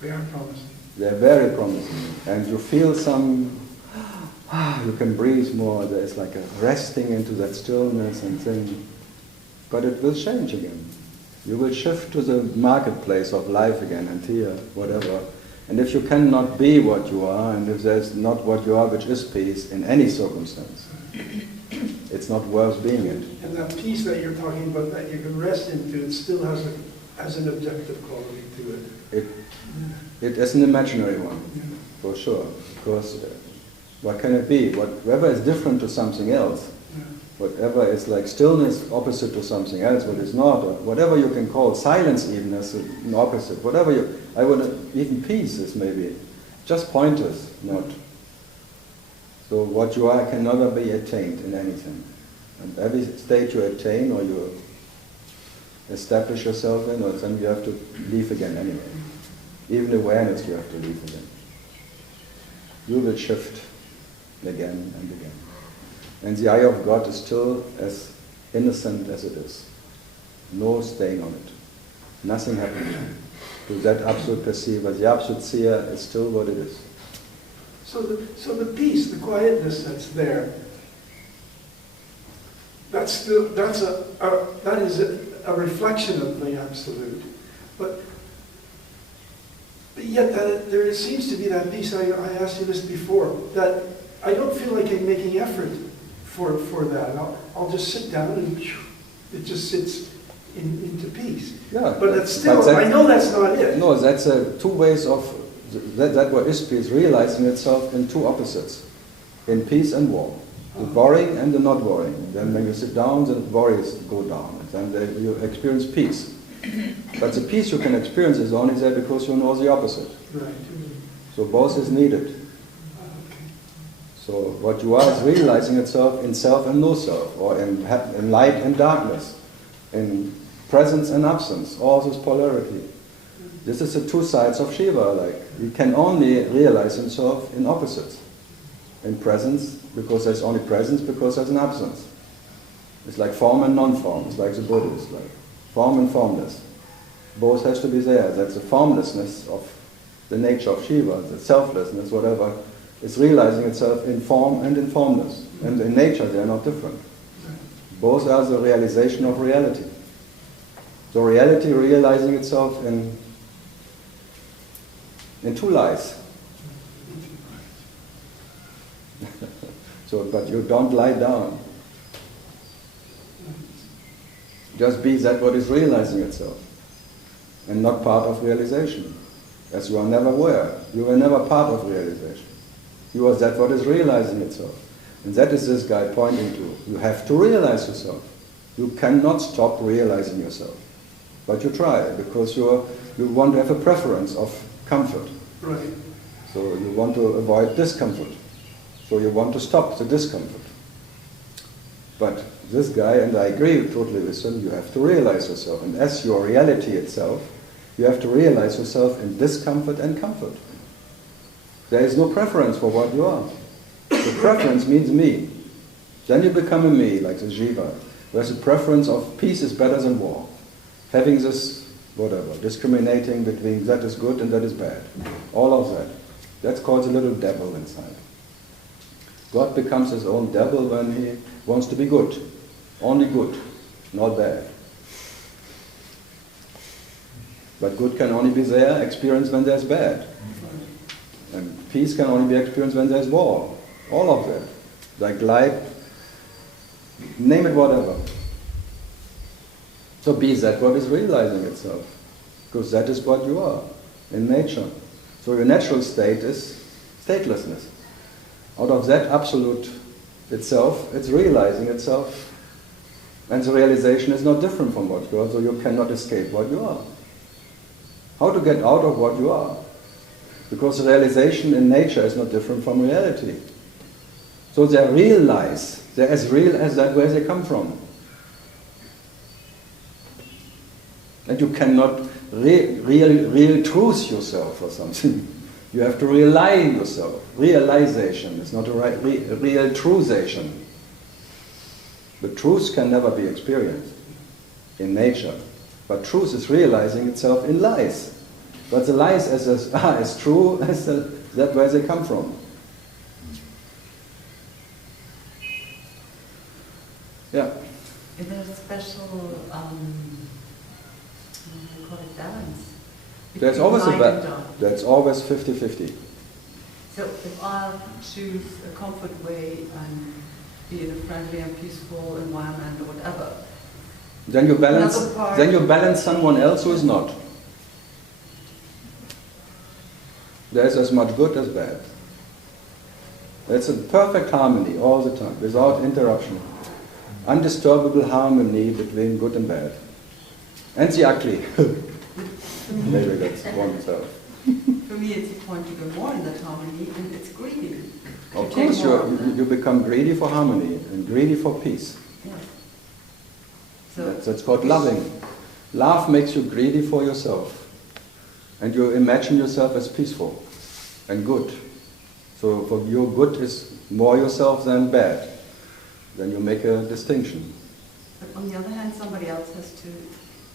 They are promising. They're very promising. And you feel some, you can breathe more, there's like a resting into that stillness and thing. But it will change again. You will shift to the marketplace of life again, and here, whatever. And if you cannot be what you are, and if there's not what you are, which is peace, in any circumstance, it's not worth being it. And that peace that you're talking about, that you can rest into, it still has an objective quality to it. It is an imaginary one, for sure. Because what can it be? Whatever is different to something else, whatever is like stillness opposite to something else, what is not, or whatever you can call silence even as an opposite, whatever I would, even peace is maybe just pointers, not. So what you are can never be attained in anything. And every state you attain or you establish yourself in, or then you have to leave again anyway. Even awareness you have to leave again. You will shift again and again. And the eye of God is still as innocent as it is. No stain on it. Nothing happening to that absolute perceiver. The absolute seer is still what it is. So the peace, the quietness that's there, that is a reflection of the absolute. But yet there seems to be that peace. I asked you this before, that I don't feel like I'm making effort for that. I'll just sit down and it just sits into peace. Yeah, but it's still, I know that's not it. No, that's two ways of, that what is peace, realizing itself in two opposites, in peace and war. The worrying and the not worrying. Then when you sit down, the worries go down. And then you experience peace. But the peace you can experience is only there because you know the opposite. Right. So both is needed. So what you are is realizing itself in self and no self, or in light and darkness, in presence and absence, all this polarity. This is the two sides of Shiva. Like, he can only realize himself in opposites. In presence, because there's only presence, because there's an absence. It's like form and non-form. It's like the Buddhist, like form and formless. Both has to be there. That's the formlessness of the nature of Shiva, the selflessness, whatever. It's realizing itself in form and in formless. And in nature they are not different. Both are the realization of reality. So reality realizing itself in two lies. So, but you don't lie down. Just be that what is realizing itself. And not part of realization. As you are never aware. You were never part of realization. You are that what is realizing itself. And that is this guy pointing to. You have to realize yourself. You cannot stop realizing yourself. But you try, because you want to have a preference of comfort. Right. So you want to avoid discomfort. So you want to stop the discomfort. But this guy, and I agree totally with him, you have to realize yourself. And as your reality itself, you have to realize yourself in discomfort and comfort. There is no preference for what you are. The preference means me. Then you become a me, like the Shiva. Whereas the preference of peace is better than war. Having this, whatever, discriminating between that is good and that is bad. All of that. That's called the little devil inside. God becomes his own devil when he wants to be good. Only good, not bad. But good can only be there, experienced when there's bad. And peace can only be experienced when there's war. All of that. Like light, name it whatever. So be that what is realizing itself. Because that is what you are in nature. So your natural state is statelessness. Out of that absolute itself, it's realizing itself. And the realization is not different from what you are, so you cannot escape what you are. How to get out of what you are? Because the realization in nature is not different from reality. So they're real lies. They're as real as that where they come from. And you cannot real truth yourself or something. You have to realize yourself. Realization is not a real truthation. The truth can never be experienced in nature. But truth is realizing itself in lies. But the lies are as true as that where they come from. Yeah. Is there a special we call it balance. There's between always a light and dark. that's always 50-50. So if I choose a comfort way and be in a friendly and peaceful environment or whatever, Then you balance. Another part- Then you balance someone else who is not. There's as much good as bad. It's a perfect harmony all the time, without interruption. Undisturbable harmony between good and bad. And the ugly. Maybe that's one itself. for me it's a point to go more in that harmony, and it's greedy. Of To course, take more of that. you become greedy for harmony and greedy for peace. Yes. So That's called loving. Love makes you greedy for yourself. And you imagine yourself as peaceful and good. So for your good is more yourself than bad. Then you make a distinction. but on the other hand, somebody else has to.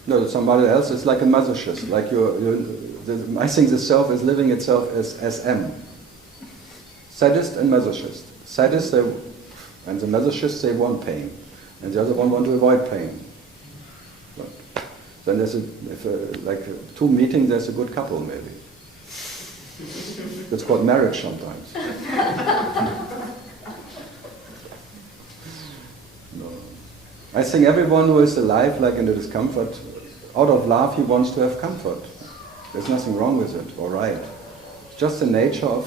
No, somebody else is like a masochist. Like I think the self is living itself as SM. Sadist and masochist. Sadist, and the masochists, they want pain. And the other one want to avoid pain. But then there's two meetings, there's a good couple maybe. It's called marriage sometimes. No. I think everyone who is alive, like in the discomfort, out of love he wants to have comfort. There's nothing wrong with it, or right. It's just the nature of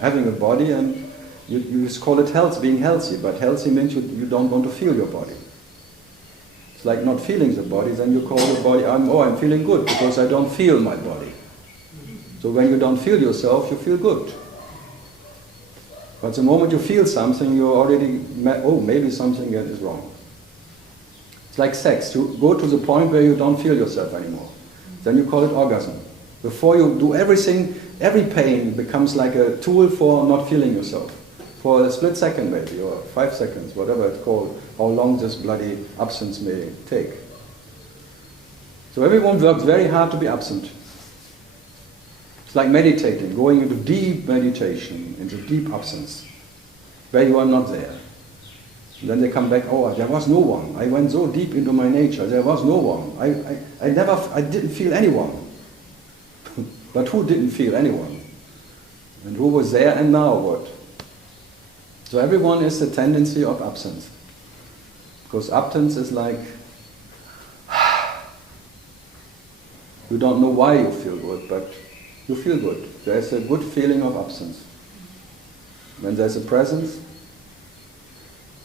having a body, and you call it health, being healthy, but healthy means you don't want to feel your body. It's like not feeling the body, then you call the body, I'm feeling good because I don't feel my body. So when you don't feel yourself, you feel good. But the moment you feel something, you already, maybe something is wrong. It's like sex. You go to the point where you don't feel yourself anymore. Then you call it orgasm. Before you do everything, every pain becomes like a tool for not feeling yourself. For a split second maybe, or 5 seconds, whatever it's called, how long this bloody absence may take. So everyone works very hard to be absent. It's like meditating, going into deep meditation, into deep absence, where you are not there. And then they come back, there was no one. I went so deep into my nature, there was no one. I didn't feel anyone. But who didn't feel anyone? And who was there and now what? So everyone is the tendency of absence. Because absence is like, you don't know why you feel good, but you feel good. There's a good feeling of absence. When there's a presence,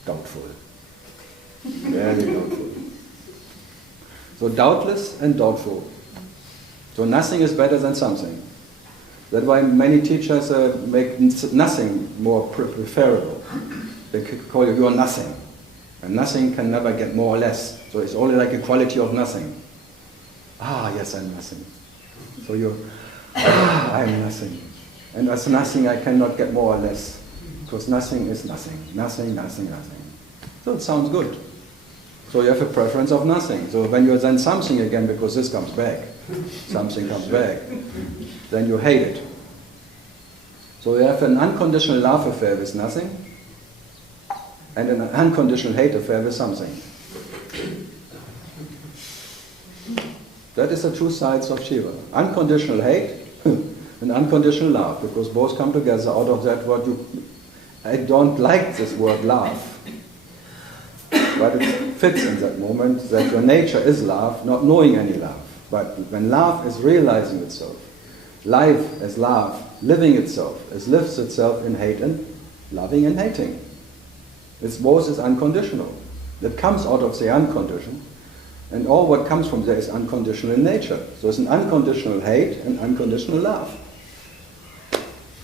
doubtful. Very doubtful. So doubtless and doubtful. So nothing is better than something. That's why many teachers make nothing more preferable. They call you are nothing. And nothing can never get more or less. So it's only like a quality of nothing. Yes, I'm nothing. So I'm nothing. And as nothing, I cannot get more or less. Because nothing is nothing. Nothing, nothing, nothing. So it sounds good. So you have a preference of nothing. So when you're then something again, because this comes back, something comes back, then you hate it. So you have an unconditional love affair with nothing, and an unconditional hate affair with something. That is the two sides of Shiva. Unconditional hate and unconditional love, because both come together out of that I don't like this word love. But it fits in that moment that your nature is love, not knowing any love. But when love is realizing itself, life as love, living itself, as lives itself in hate and loving and hating. It's both is unconditional. That comes out of the unconditional, and all what comes from there is unconditional in nature. So it's an unconditional hate and unconditional love.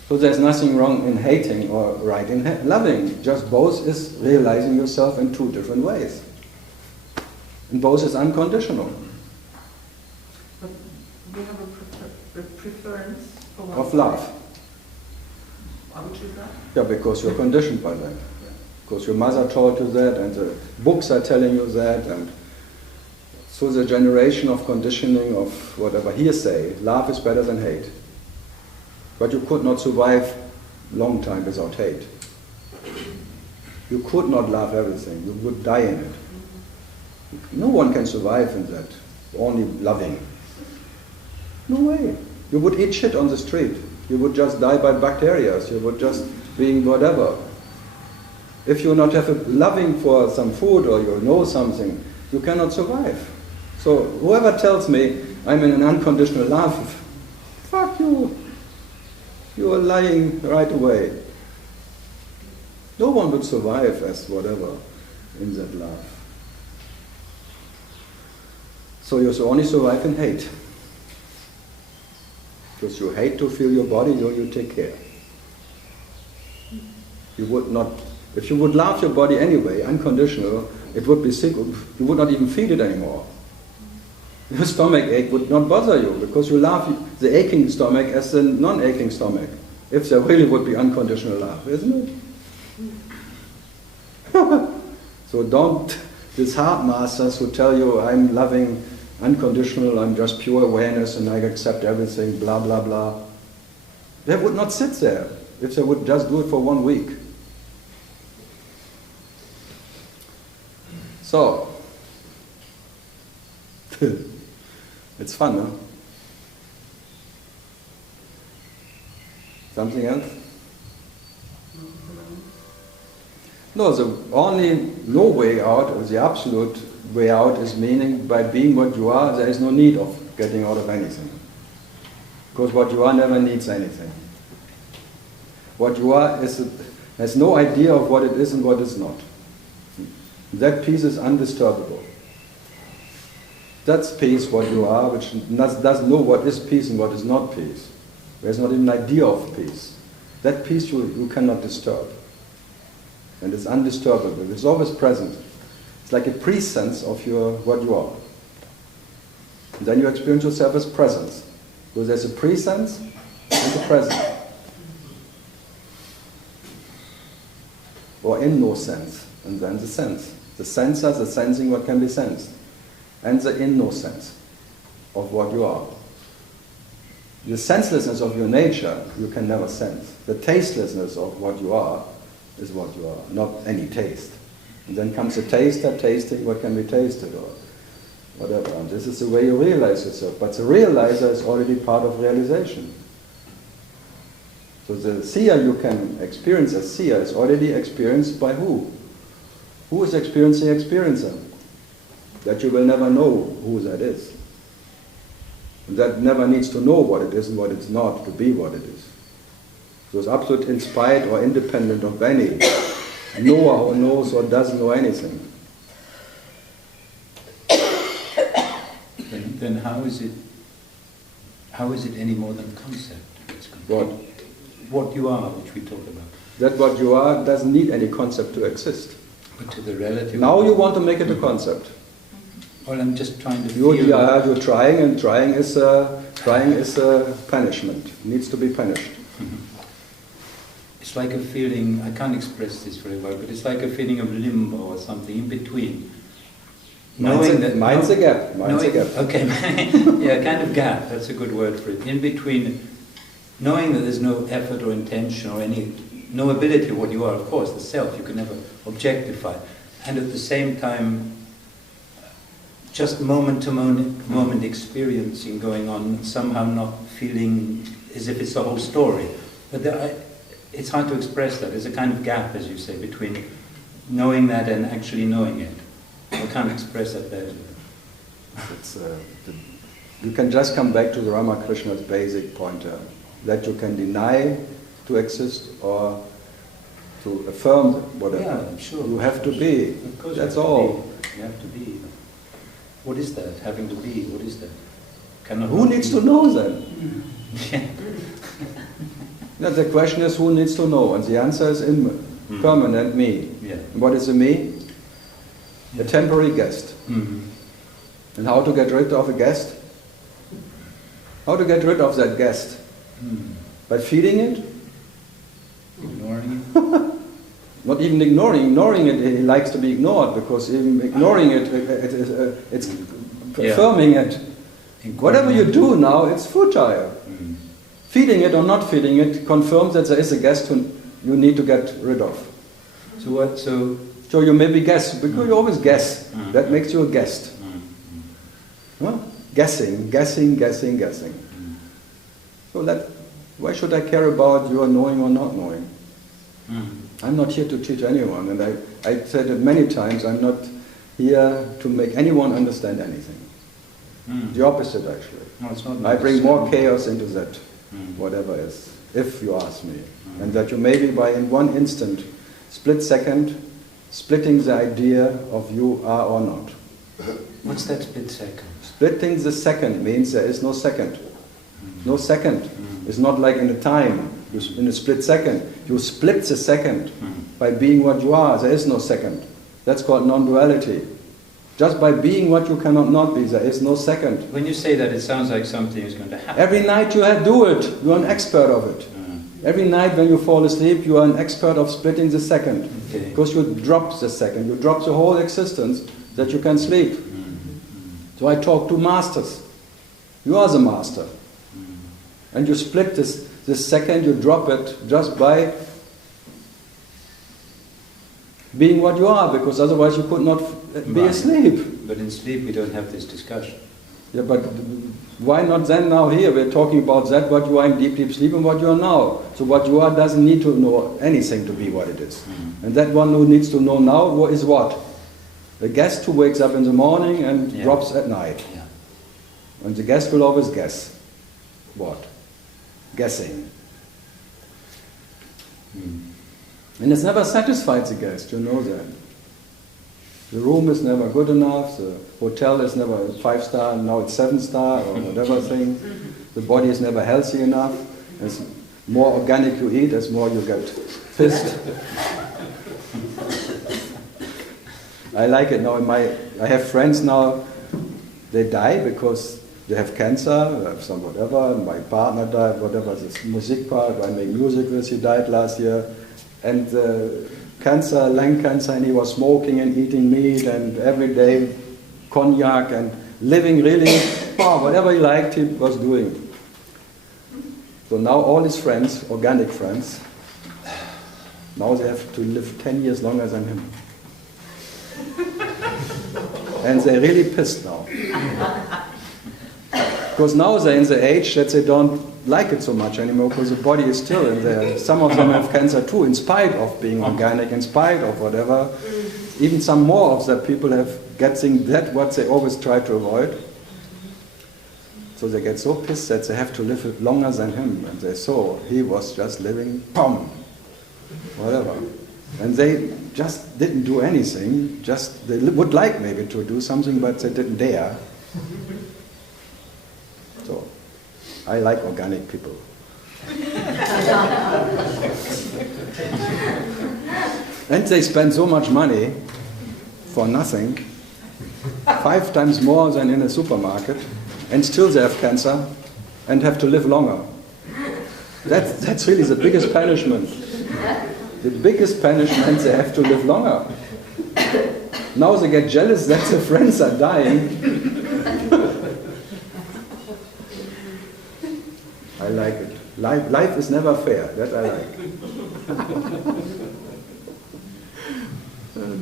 So there's nothing wrong in hating or right in loving. Just both is realizing yourself in two different ways. And both is unconditional. But we have a preference for one Of love. Why would you choose that? Yeah, because you're conditioned by that. Because your mother told you that, and the books are telling you that, and so the generation of conditioning of whatever hearsay, love is better than hate. But you could not survive a long time without hate. You could not love everything. You would die in it. No one can survive in that. only loving. No way. You would eat shit on the street. You would just die by bacteria. You would just being whatever. If you not have a loving for some food or you know something, you cannot survive. So whoever tells me I'm in an unconditional love, fuck you. You are lying right away. No one would survive as whatever in that love. So you only survive in hate. Because you hate to feel your body, you take care. You would not, if you would love your body anyway, unconditional, it would be sick, you would not even feel it anymore. Your stomach ache would not bother you, because you love the aching stomach as the non-aching stomach. If there really would be unconditional love, isn't it? So don't, these heart masters who tell you I'm loving, unconditional, I'm just pure awareness and I accept everything, blah, blah, blah. They would not sit there if they would just do it for 1 week. So, it's fun, huh? Something else? No, the only no way out, or the absolute way out, is meaning by being what you are, there is no need of getting out of anything. Because what you are never needs anything. What you are has no idea of what it is and what is not. That peace is undisturbable. That's peace, what you are, which doesn't know what is peace and what is not peace. There's not even an idea of peace. That peace you cannot disturb. And it's undisturbable. It's always present. It's like a presence of what you are. And then you experience yourself as presence. So there's a presence and a presence. Or in no sense, and then the sense. The sensor, the sensing what can be sensed. And the in no sense of what you are. The senselessness of your nature you can never sense. The tastelessness of what you are is what you are, not any taste. And then comes the taster, tasting what can be tasted or whatever. And this is the way you realize yourself. But the realizer is already part of realization. So the seer you can experience as seer is already experienced by who? Who is experiencing experiencer? That you will never know who that is. And that never needs to know what it is and what it's not to be what it is. So it's absolute in spite or independent of any knower who knows or doesn't know anything. Then how is it any more than concept? What you are, which we talk about. That what you are doesn't need any concept to exist. But to the relative... Now you want to make it a concept. Well, I'm just trying to You're trying, and trying is a punishment. It needs to be punished. It's like a feeling, I can't express this very well, but it's like a feeling of limbo or something in between. Mine's a gap. Okay, yeah, kind of gap, that's a good word for it. In between, knowing that there's no effort or intention or no ability of what you are, of course, the self, you can never objectify. And at the same time, just moment-to-moment experiencing going on, somehow not feeling as if it's the whole story. But it's hard to express that. There's a kind of gap, as you say, between knowing that and actually knowing it. I can't express that better. You can just come back to the Ramakrishna's basic pointer, that you can deny to exist or to affirm whatever. Yeah, sure. You have to be. Of course. That's all. You have to be. What is that? Having to be? What is that? Who needs to know then? No, the question is who needs to know, and the answer is impermanent me. Yeah. And what is a me? A temporary guest. Mm-hmm. And how to get rid of a guest? How to get rid of that guest? By feeding it? Ignoring it? Not even ignoring it, he likes to be ignored, because even ignoring it's affirming it. Whatever you do now, it's futile. Feeding it or not feeding it confirms that there is a guest who you need to get rid of. So you maybe guess, because you always guess. That makes you a guest. Huh? Guessing. So why should I care about you are knowing or not knowing? I'm not here to teach anyone, and I said it many times, I'm not here to make anyone understand anything. The opposite, actually. No, it's not I bring more chaos into that, whatever is, if you ask me. And that you maybe by in one instant, split second, splitting the idea of you are or not. What's that split second? Splitting the second means there is no second. No second. It's not like in a time, in a split second. You split the second by being what you are. There is no second. That's called non-duality. Just by being what you cannot not be, there is no second. When you say that, it sounds like something is going to happen. Every night you do it. You are an expert of it. Every night when you fall asleep, you are an expert of splitting the second. Okay. Because you drop the second. You drop the whole existence that you can sleep. So I talk to masters. You are the master. And you split this second, you drop it just by being what you are, because otherwise you could not be asleep. But in sleep we don't have this discussion. Yeah, but why not then now here? We're talking about that, what you are in deep, deep sleep and what you are now. So what you are doesn't need to know anything to be what it is. And that one who needs to know now is what? The guest who wakes up in the morning and drops at night. Yeah. And the guest will always guess. What? Guessing. And it's never satisfied the guest, you know that. The room is never good enough, the hotel is never 5-star, now it's 7-star or whatever thing. The body is never healthy enough. As more organic you eat, as more you get pissed. I like it now. I have friends now, they die because they have cancer, they have some whatever. My partner died, whatever, this music part, I make music with, he died last year. And cancer, lung cancer, and he was smoking and eating meat and every day cognac and living really, whatever he liked, he was doing. So now all his friends, organic friends, now they have to live 10 years longer than him. And they're really pissed now. Because now they're in the age that they don't like it so much anymore, because the body is still in there. Some of them have cancer too, in spite of being organic, in spite of whatever. Even some more of the people have getting that what they always try to avoid. So they get so pissed that they have to live longer than him. And they saw he was just living, whatever. And they just didn't do anything, just they would like maybe to do something, but they didn't dare. So, I like organic people. And they spend so much money for nothing, 5 times more than in a supermarket, and still they have cancer and have to live longer. That's really the biggest punishment. The biggest punishment, they have to live longer. Now they get jealous that their friends are dying. I like it. Life is never fair. That I like.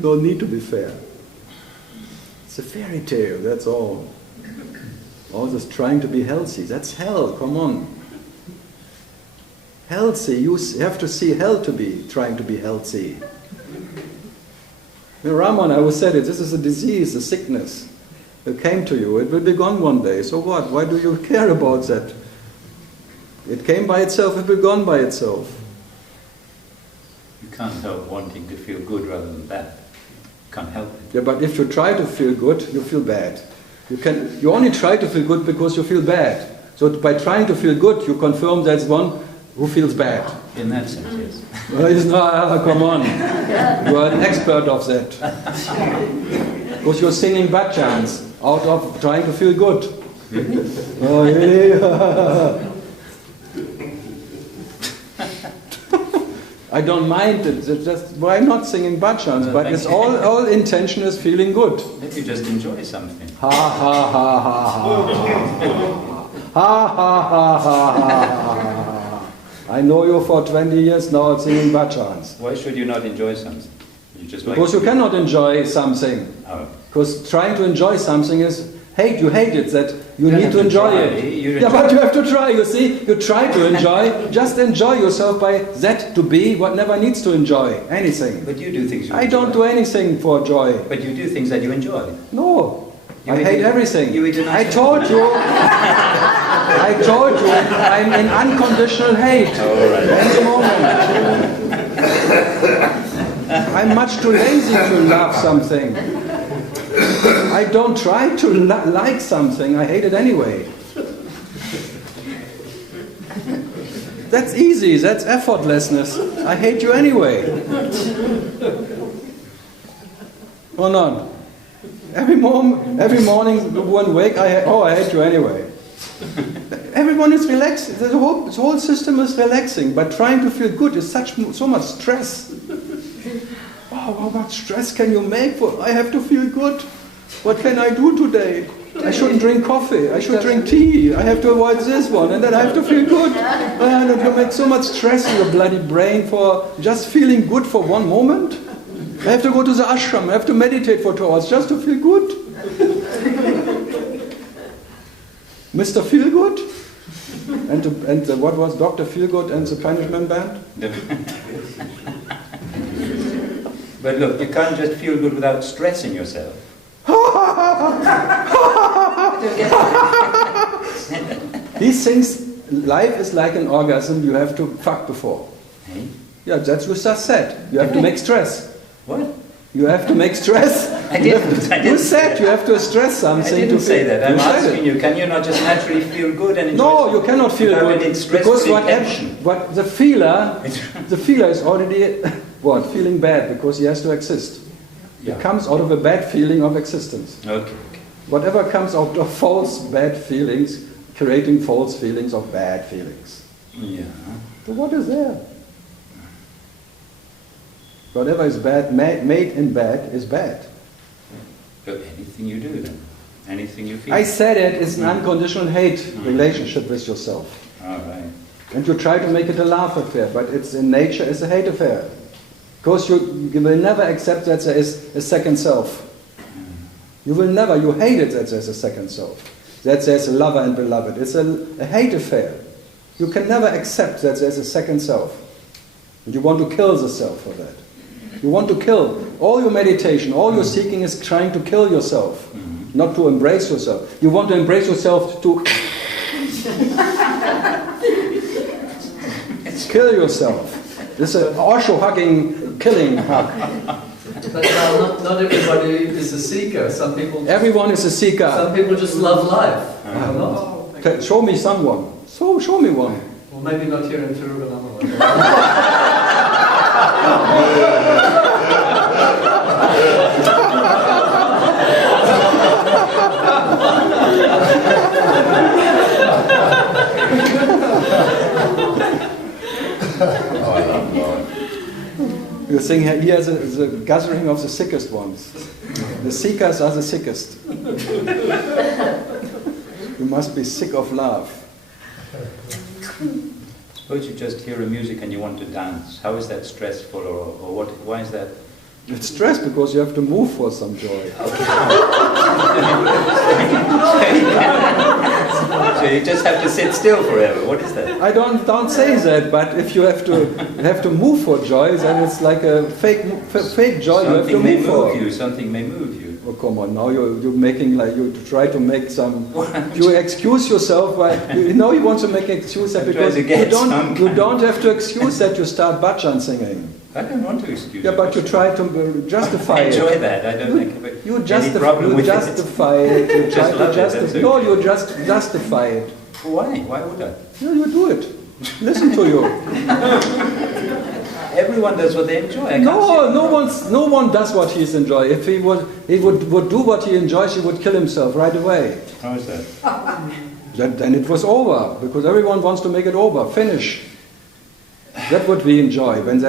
No need to be fair. It's a fairy tale, that's all. All this trying to be healthy, that's hell, come on. Healthy, you have to see hell to be trying to be healthy. Raman, I always said it, this is a disease, a sickness. It came to you, it will be gone one day. So what? Why do you care about that? It came by itself, it will be gone by itself. You can't help wanting to feel good rather than bad. You can't help it. Yeah, but if you try to feel good, you feel bad. You only try to feel good because you feel bad. So by trying to feel good, you confirm that's one who feels bad. In that sense, yes. Well, it's not, come on. You are an expert of that. Because you're singing bhajans out of trying to feel good. Oh, yeah. I don't mind it. It's just, why not singing bhajans? But it's all intention is feeling good. Maybe you just enjoy something. Ha ha ha ha ha. Ha ha ha ha ha. I know you for 20 years now singing bhajans. Why should you not enjoy something? You just because you cannot enjoy something. Oh. Because trying to enjoy something is hate, you hate it, that you don't need have to to enjoy try. it. You Yeah, enjoy but you have to try, you see. You try to enjoy, just enjoy yourself by that to be what never needs to enjoy anything. But you do things you I enjoy. don't do anything for joy. But you do things that you enjoy. No, You I eat hate a- everything. you eat a I nice told you, I told you, I'm in unconditional hate. All right. Any moment. I'm much too lazy to love something. I don't try to like something, I hate it anyway. That's easy, that's effortlessness. I hate you anyway. Or not? Every morning when wake, I hate you anyway. Everyone is relaxed. The whole system is relaxing, but trying to feel good is so much stress. Oh, how much stress can you make for? I have to feel good. What can I do today? I shouldn't drink coffee. I should drink tea. I have to avoid this one, and then I have to feel good. And you make so much stress in your bloody brain for just feeling good for one moment. I have to go to the ashram. I have to meditate for 2 hours just to feel good. Mr. Feelgood? And what was Dr. Feelgood and the Punishment Band? But look, you can't just feel good without stressing yourself. These things, life is like an orgasm, you have to fuck before. Hey? Yeah, that's what you just said. You have to make stress. What? You have to make stress. I didn't You say said that. you have to stress something. I didn't say that. I'm said asking you, can you not just naturally feel good and enjoy No, you something cannot feel without good any stressful because intention? what the feeler is already what feeling bad because he has to exist. Yeah. It comes out of a bad feeling of existence. Okay. Whatever comes out of false bad feelings, creating false feelings of bad feelings. Yeah. So what is there? Whatever is bad, made in bad, is bad. But anything you do then, anything you feel. I said it, it's an unconditional hate relationship with yourself. All right. And you try to make it a love affair, but it's in nature, it's a hate affair. Because you will never accept that there is a second self. You hate it that there's a second self. That there's a lover and beloved. It's a hate affair. You can never accept that there's a second self. And you want to kill the self for that. You want to kill. All your meditation, all your seeking is trying to kill yourself, not to embrace yourself. You want to embrace yourself to kill yourself. This is an Osho-hugging, killing hug. But not everybody is a seeker. Some people. Everyone is a seeker. Some people just love life. Not. Show me someone. Show me one. Well, maybe not here in Tiru, but another You think here is the gathering of the sickest ones. The seekers are the sickest. You must be sick of love. Suppose you just hear a music and you want to dance. How is that stressful, or what? Why is that? It's stress because you have to move for some joy. So you just have to sit still forever. What is that? I don't say that, but if you have to move for joy, then it's like a fake joy. You have to Something may move for. move you. Something may move you. Oh, come on! Now you're making like you try to make some. You excuse yourself by you want to make an excuse that because you don't have to excuse that you start bhajan singing. I don't want to excuse. Yeah, but you try to justify I enjoy it. that. I don't think You any justify problem with justify it. You try to justify. it. No, you just justify it. Why? Why would I? No, you do it. Listen to you. Everyone does what they enjoy. I can't No one does what he's enjoy. If he would do what he enjoys, he would kill himself right away. How is that? Then it was over because everyone wants to make it over, finish. That would we enjoy when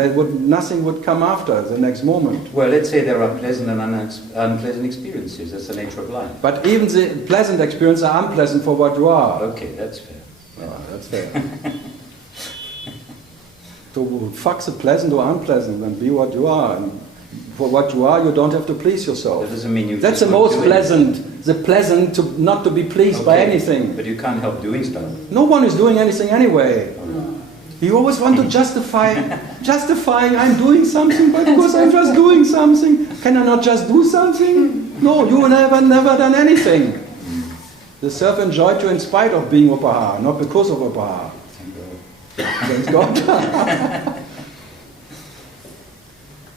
nothing would come after the next moment. Well, let's say there are pleasant and unpleasant experiences. That's the nature of life. But even the pleasant experiences are unpleasant for what you are. Okay, that's fair. Oh, that's fair. So fuck the pleasant or unpleasant and be what you are and for what you are, you don't have to please yourself. That doesn't mean you. That's the just most won't do pleasant. The pleasant to not to be pleased by Okay, anything. But you can't help doing stuff. No one is doing anything anyway. You always want to justify I'm doing something, but because I'm just doing something. Can I not just do something? No, you never done anything. The self enjoyed you in spite of being Upaha, not because of Upaha. Thank God.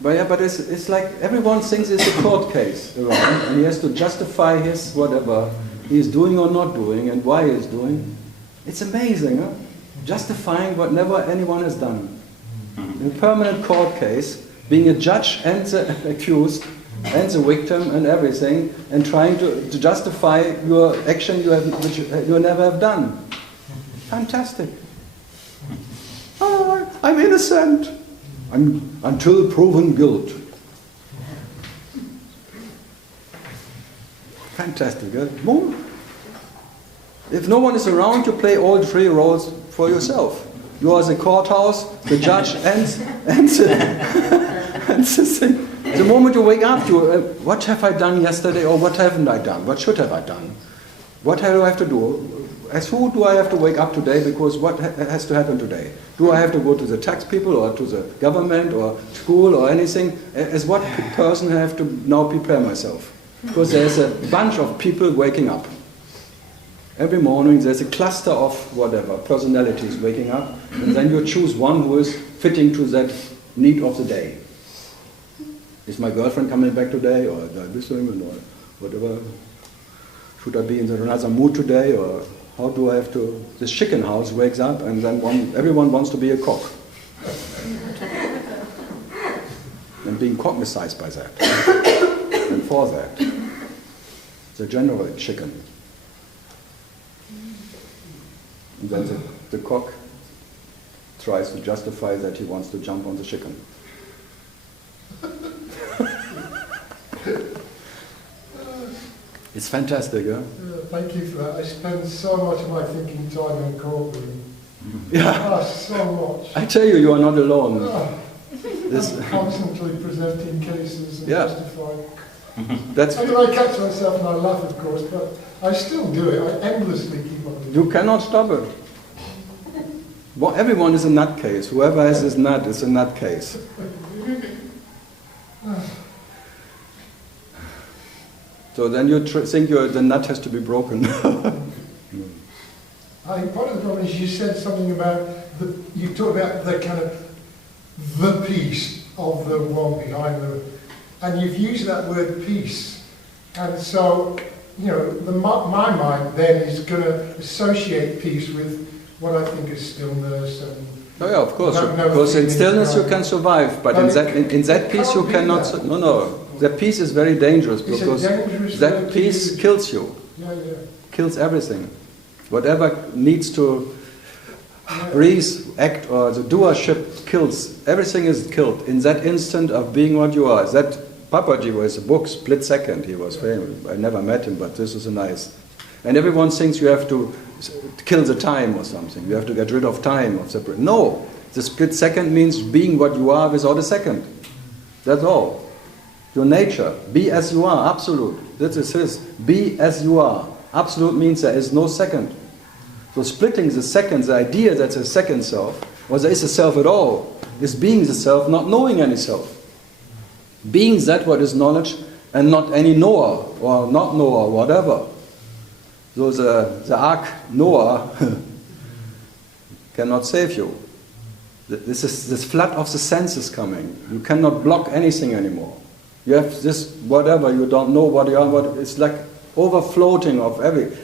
But it's like everyone thinks it's a court case around, and he has to justify his whatever he is doing or not doing and why he is doing. It's amazing, huh? Justifying what never anyone has done. In a permanent court case, being a judge and the accused and the victim and everything, and trying to justify your action which you never have done. Fantastic. Oh, I'm innocent. Until proven guilt. Fantastic. Huh? If no one is around, you play all three roles for yourself. You are the courthouse, the judge, and the thing. The moment you wake up, what have I done yesterday, or what haven't I done? What should have I done? What do I have to do? As who do I have to wake up today, because what has to happen today? Do I have to go to the tax people or to the government or school or anything? As what person I have to now prepare myself? Because there's a bunch of people waking up. Every morning there's a cluster of whatever, personalities waking up, and then you choose one who is fitting to that need of the day. Is my girlfriend coming back today, or did I miss him, or whatever? Should I be in another mood today, or how do I have to? This chicken house wakes up, and then everyone wants to be a cock. And being cognized by that. And for that. The general chicken. And then the cock tries to justify that he wants to jump on the chicken. It's fantastic, huh? Thank you for that. I spend so much of my thinking time in courtroom. Yeah. So much. I tell you, you are not alone. I'm constantly presenting cases and justifying. I catch myself and I laugh, of course, but I still do it. I endlessly keep on doing it. You cannot stop it. Well, everyone is a nutcase. Whoever has this nut is a nutcase. So then you think the nut has to be broken. I think part of the problem is you said something about, you talk about the kind of the peace of the one behind the, and you've used that word peace. And so, my mind then is going to associate peace with what I think is stillness and... Oh yeah, of course. Because in stillness you can survive, but in that peace you cannot... No. That peace is very dangerous, because that peace kills you. Kills everything. Whatever needs to breathe, act, or the doership kills. Everything is killed in that instant of being what you are. That Papaji was a book, Split Second, he was famous. I never met him, but this is a nice... And everyone thinks you have to kill the time or something. You have to get rid of time. No, the split second means being what you are without a second. That's all. Your nature, be as you are, absolute. This is his. Be as you are. Absolute means there is no second. So splitting the second, the idea that there's a second self, or there is a self at all, is being the self, not knowing any self. Being that what is knowledge, and not any knower, or not knower, whatever. So the ark Noah cannot save you. This flood of the senses coming. You cannot block anything anymore. You have this whatever, you don't know what you are, it's like overfloating of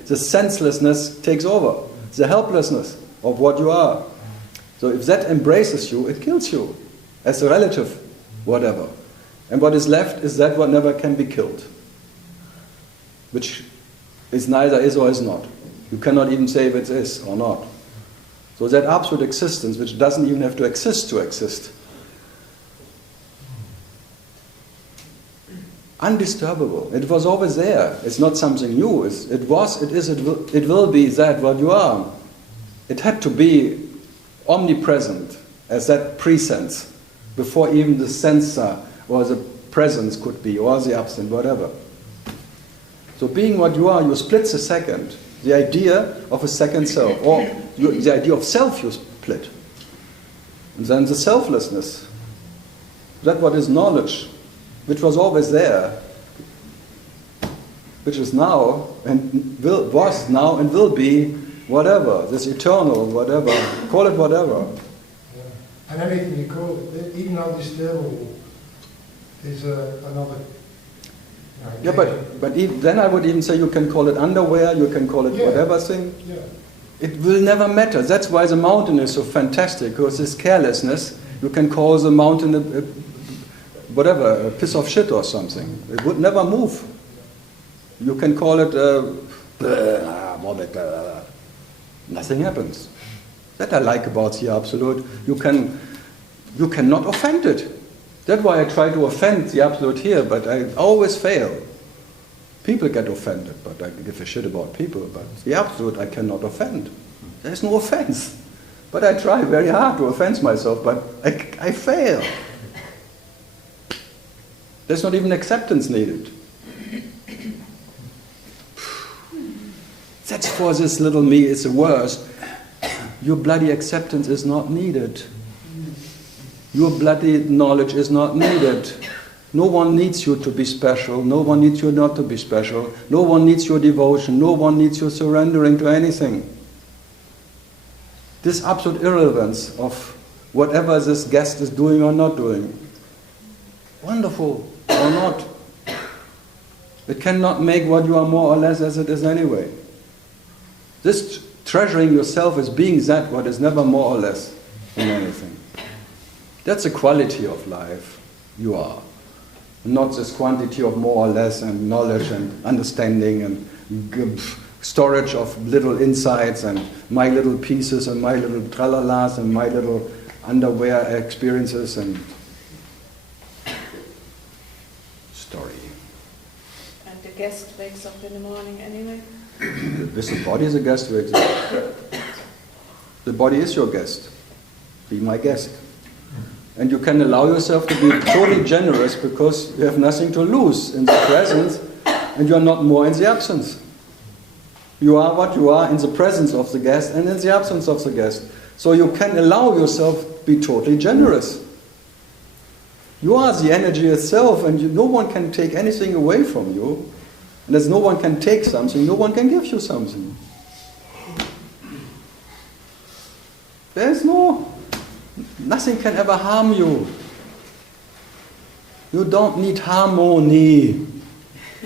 the senselessness takes over. The helplessness of what you are. So if that embraces you, it kills you. As a relative, whatever. And what is left is that what never can be killed. Which is neither is or is not. You cannot even say if it is or not. So that absolute existence, which doesn't even have to exist, undisturbable. It was always there. It's not something new. It will be that what you are. It had to be omnipresent as that presence before even the sensor or the presence could be, or the absent, whatever. So being what you are, you split the second. The idea of a second self, or the idea of self you split. And then the selflessness. That what is knowledge, which was always there, which is now, and was now and will be whatever, this eternal whatever, call it whatever. Yeah. And anything you call it, even undisturbable, is another... Yeah, but then I would even say you can call it underwear, you can call it whatever thing. Yeah. It will never matter. That's why the mountain is so fantastic, because this carelessness, you can call the mountain a piece of shit or something. It would never move. You can call it nothing happens. That I like about the Absolute. You cannot offend it. That's why I try to offend the Absolute here, but I always fail. People get offended, but I give a shit about people. But the Absolute I cannot offend. There's no offense. But I try very hard to offend myself, but I fail. There's not even acceptance needed. That's for this little me, it's the worst. Your bloody acceptance is not needed. Your bloody knowledge is not needed. No one needs you to be special. No one needs you not to be special. No one needs your devotion. No one needs your surrendering to anything. This absolute irrelevance of whatever this guest is doing or not doing, wonderful or not, it cannot make what you are more or less as it is anyway. This treasuring yourself as being that what is never more or less in anything. That's a quality of life you are. Not this quantity of more or less and knowledge and understanding and storage of little insights and my little pieces and my little tralalas and my little underwear experiences and story. And the guest wakes up in the morning anyway? This the body is a guest. The body is your guest. Be my guest. And you can allow yourself to be totally generous because you have nothing to lose in the presence and you are not more in the absence. You are what you are in the presence of the guest and in the absence of the guest. So you can allow yourself to be totally generous. You are the energy itself and no one can take anything away from you. And as no one can take something, no one can give you something. There's nothing can ever harm you. You don't need harmony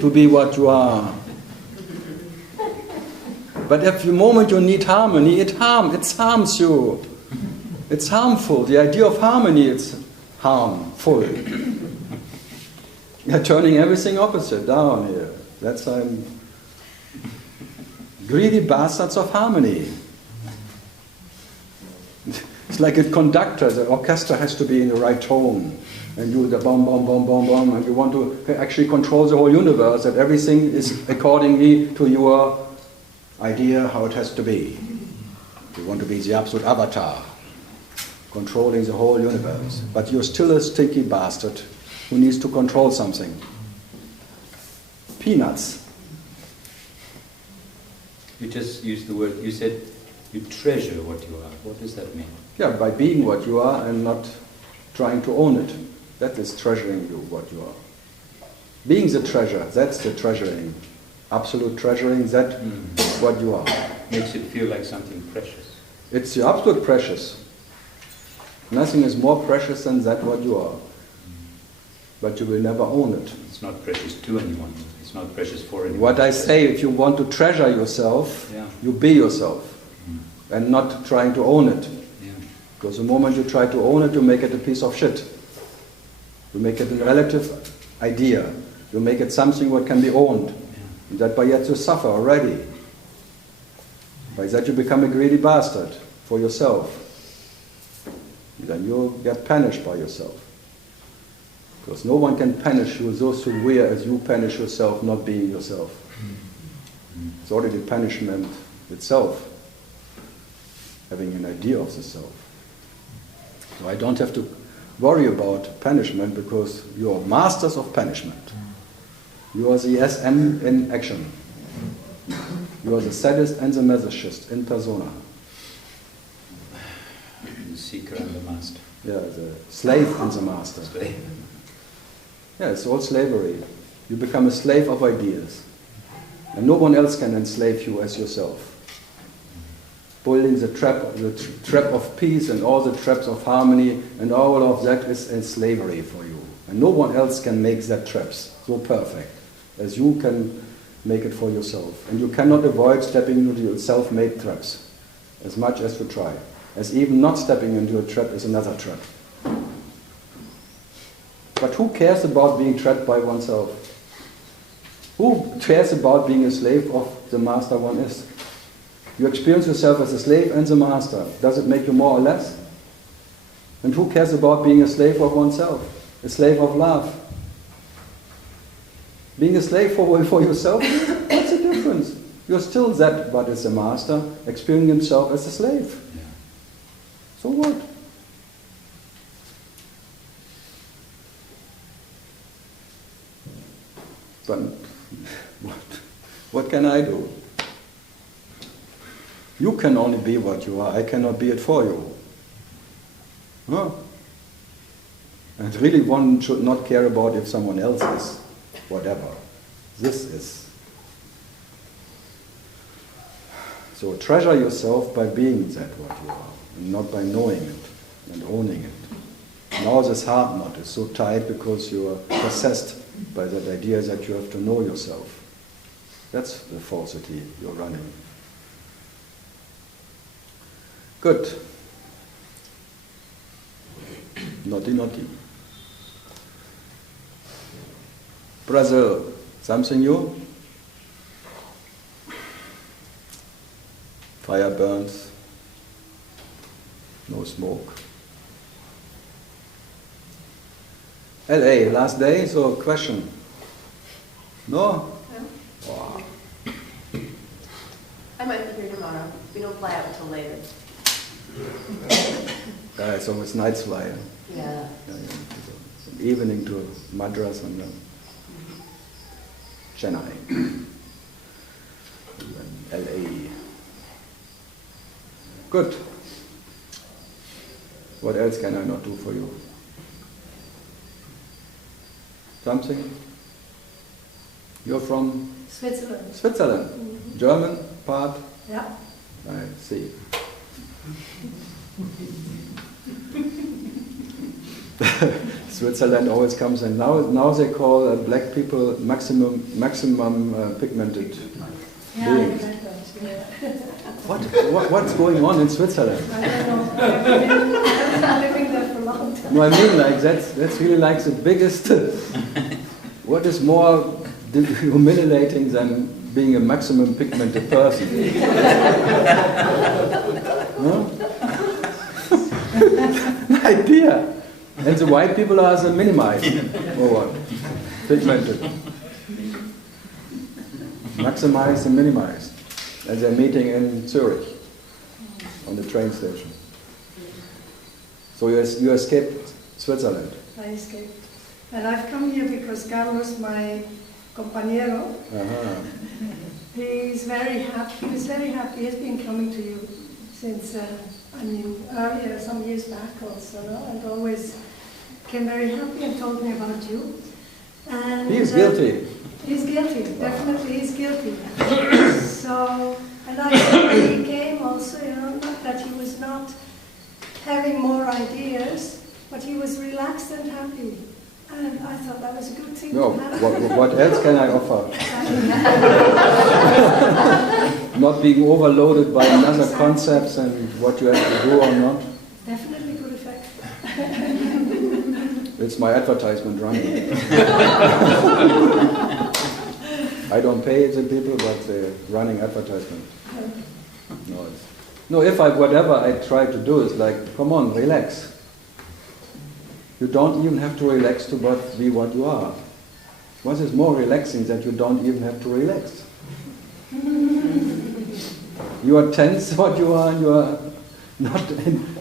to be what you are. But at the moment you need harmony, it harms you. It's harmful. The idea of harmony, it's harmful. You're turning everything opposite down here. That's greedy bastards of harmony. It's like a conductor. The orchestra has to be in the right tone. And you the bomb, bomb, bomb, bomb, bomb. And you want to actually control the whole universe, that everything is accordingly to your idea how it has to be. You want to be the absolute avatar, controlling the whole universe. But you're still a stinky bastard who needs to control something. Peanuts. You just used the word, you said you treasure what you are. What does that mean? Yeah, by being what you are and not trying to own it. That is treasuring you, what you are. Being the treasure, that's the treasuring. Absolute treasuring, that what you are. Makes it feel like something precious. It's the absolute precious. Nothing is more precious than that what you are. But you will never own it. It's not precious to anyone. It's not precious for anyone. What I say, if you want to treasure yourself, you be yourself. And not trying to own it. Yeah. Because the moment you try to own it, you make it a piece of shit. You make it a relative idea. You make it something what can be owned. And that by yet you suffer already. By that you become a greedy bastard for yourself. Then you get punished by yourself. Because no one can punish you so severe as you punish yourself not being yourself. It's already punishment itself. Having an idea of the self. So I don't have to worry about punishment because you are masters of punishment. You are the SM in action. You are the sadist and the masochist in persona. The seeker and the master. Yeah, the slave and the master. Yeah, it's all slavery. You become a slave of ideas. And no one else can enslave you as yourself. Building the trap of peace and all the traps of harmony and all of that is in slavery for you. And no one else can make that traps so perfect as you can make it for yourself. And you cannot avoid stepping into your self-made traps as much as you try. As even not stepping into a trap is another trap. But who cares about being trapped by oneself? Who cares about being a slave of the master one is? You experience yourself as a slave and the master. Does it make you more or less? And who cares about being a slave of oneself? A slave of love? Being a slave for yourself? What's the difference? You're still that, but as a master, experiencing himself as a slave. Yeah. So what? But what can I do? You can only be what you are. I cannot be it for you. No. And really one should not care about if someone else is whatever. This is. So treasure yourself by being that what you are, and not by knowing it and owning it. Now this heart knot is so tight because you are possessed by that idea that you have to know yourself. That's the falsity you're running. Good. Naughty, naughty. Brazil, something new? Fire burns, no smoke. LA, last day, so question. No? No. Wow. I might be here tomorrow. We don't fly out until later. So it's night fly. Yeah. From evening to Madras and then Chennai. And LA. Good. What else can I not do for you? Something? You're from? Switzerland. Switzerland. Mm-hmm. German part? Yeah. I see. Switzerland always comes, and now they call black people maximum pigmented beings. What's going on in Switzerland? I don't know. I've been living there for a long time. No, I mean, like that's really like the biggest. What is more humiliating than being a maximum pigmented person? No? Idea. And the white people are the minimized, or what? Pigmented. Maximized and minimized. And they're meeting in Zurich, on the train station. So you escaped Switzerland. I escaped. And I've come here because Carlos, my compañero, he's very happy. He was very happy. He's been coming to you since, earlier, some years back also, no? And always came very happy and told me about you. And He's guilty. He's guilty, definitely he's guilty. So, and I think he came also, not that he was not having more ideas, but he was relaxed and happy. And I thought that was a good thing No, to have. what else can I offer? Not being overloaded by another concepts and what you have to do or not. Definitely good effect. It's my advertisement running. I don't pay the people, but they're running advertisement. No, whatever I try to do is like, come on, relax. You don't even have to relax to be what you are. What is more relaxing that you don't even have to relax? You are tense what you are, and you are not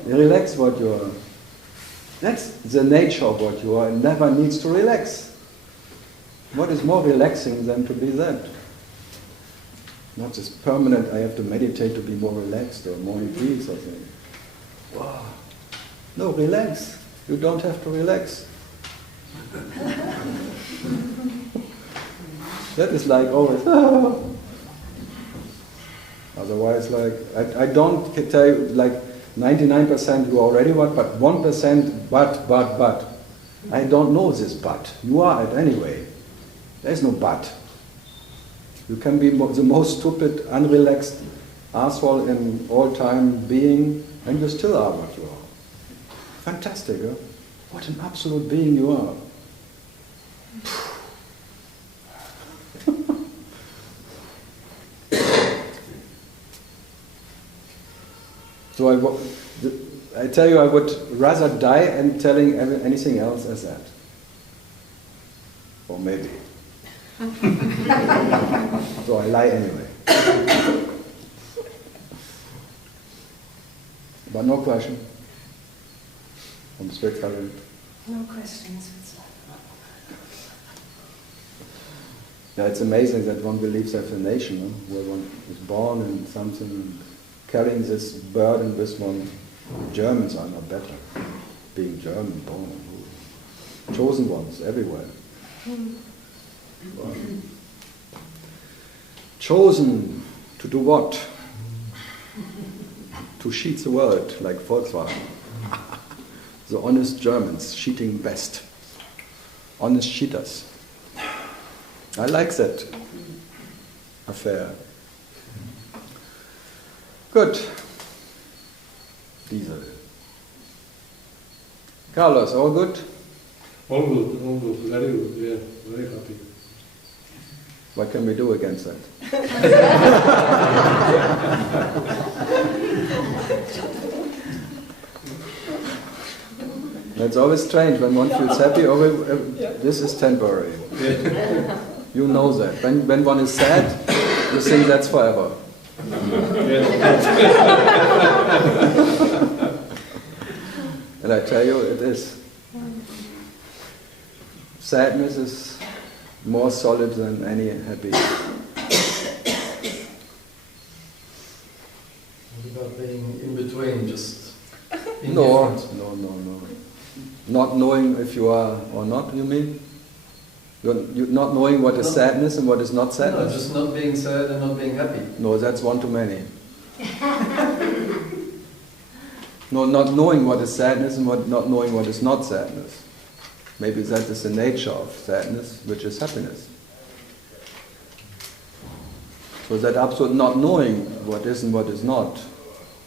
relaxed what you are. That's the nature of what you are, and never needs to relax. What is more relaxing than to be that? Not this permanent, I have to meditate to be more relaxed or more in peace or something. Wow. No, relax. You don't have to relax. That is like always, Otherwise, like, I don't tell you, like, 99% you already what, but 1% but. I don't know this but. You are it anyway. There's no but. You can be the most stupid, unrelaxed asshole in all time being, and you still are what you are. Fantastic, huh? What an absolute being you are. So I tell you, I would rather die and telling anything else as that. Or maybe. So I lie anyway. But no question from Switzerland. No questions. Yeah, it's amazing that one believes that a nation, huh? Where one is born in something, and carrying this burden with one. Germans are not better. Being German, born, chosen ones everywhere. Wow. Chosen to do what? To cheat the world, like Volkswagen. The honest Germans, cheating best. Honest cheaters. I like that affair. Good. Diesel. Carlos, all good? All good, very good, yeah, very happy. What can we do against that? It's always strange when one feels happy, this is temporary. Yeah. You know that. When one is sad, you think that's forever. And I tell you, it is. Sadness is more solid than any happy. What about being in between, just No. indifferent? No. Not knowing if you are or not, you mean? You're not knowing what is sadness and what is not No, sadness? just not being sad and not being happy. No, that's one too many. No, not knowing what is sadness and not knowing what is not sadness. Maybe that is the nature of sadness, which is happiness. So that absolute not knowing what is and what is not,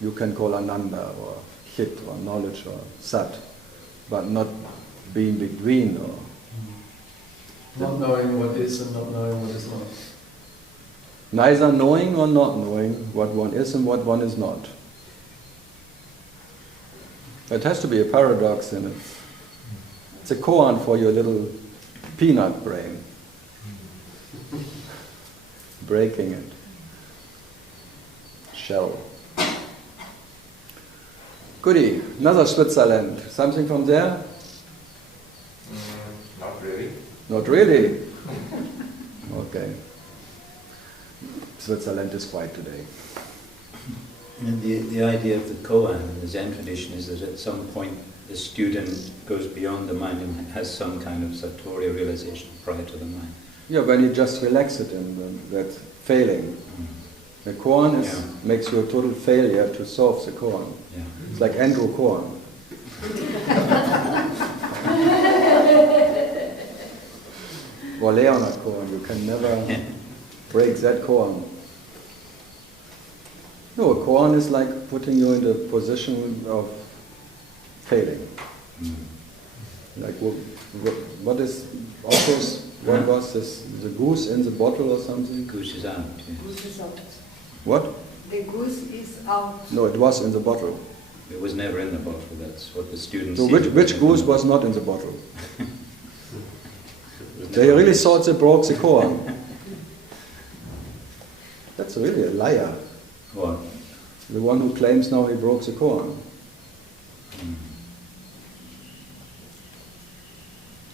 you can call ananda or chit or knowledge or sat, but not being between or Not knowing what is and not knowing what is not. neither knowing or not knowing what one is and what one is not. It has to be a paradox in it. It's a koan for your little peanut brain. Breaking it. Shell. Goody. Another Switzerland. Something from there? Not really. Not really? Okay. Switzerland is quiet today. And the idea of the koan in the Zen tradition is that at some point the student goes beyond the mind and has some kind of satori realization prior to the mind. Yeah, when you just relax it and that's failing. The koan makes you a total failure to solve the koan. Yeah. It's like Andrew koan. Or Leonard koan. You can never break that koan. No, a koan is like putting you in the position of failing. Like what is Otto's, what was this, the goose in the bottle or something? Goose is out. Yeah. Goose is out. What? The goose is out. No, it was in the bottle. It was never in the bottle. That's what the students. So see. which goose was not in the bottle? They really thought they broke the koan. That's really a liar. What? The one who claims now he broke the koan.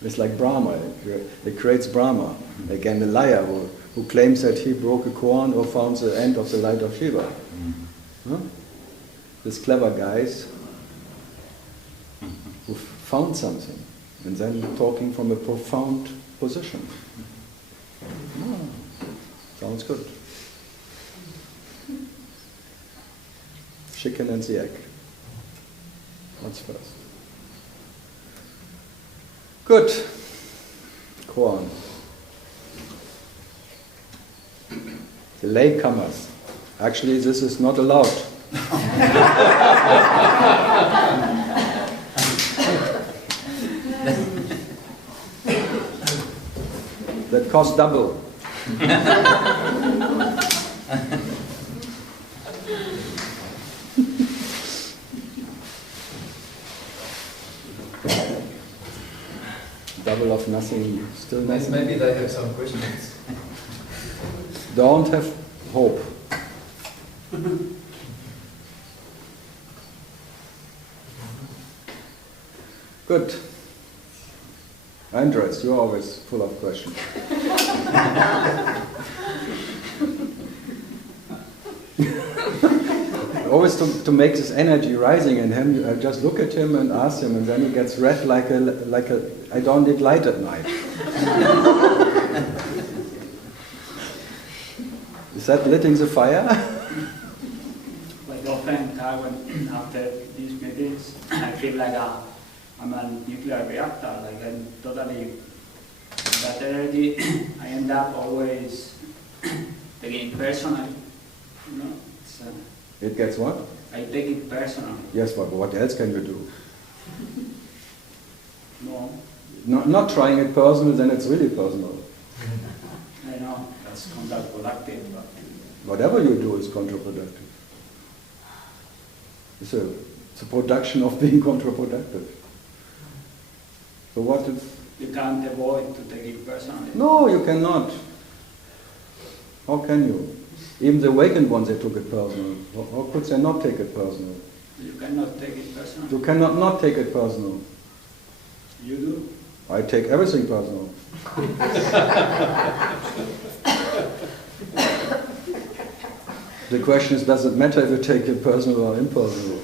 It's like Brahma. It creates Brahma. Again, the liar who claims that he broke a koan or found the end of the light of Shiva. Huh? These clever guys who found something and then talking from a profound position. Sounds good. Chicken and the egg. What's first? Good. Koan. The latecomers. Actually, this is not allowed. That costs double. Double of nothing, still nothing. Maybe they have some questions. Don't have hope. Good. Andres, you're always full of questions. Always to make this energy rising in him, you just look at him and ask him, and then he gets red like a I don't need light at night. Is that lighting the fire? Like often, when after these meetings, I feel like I'm a nuclear reactor, like I'm totally, that energy, I end up always taking it personally, you know. It gets what? I take it personally. Yes, but what else can you do? No. Not trying it personal, then it's really personal. I know, that's counterproductive. But whatever you do is counterproductive. It's a production of being counterproductive. So what is... You can't avoid to take it personally. No, you cannot. How can you? Even the awakened ones, they took it personal. How could they not take it personal? You cannot take it personal. You cannot not take it personal. You do? I take everything personal. The question is, does it matter if you take it personal or impersonal?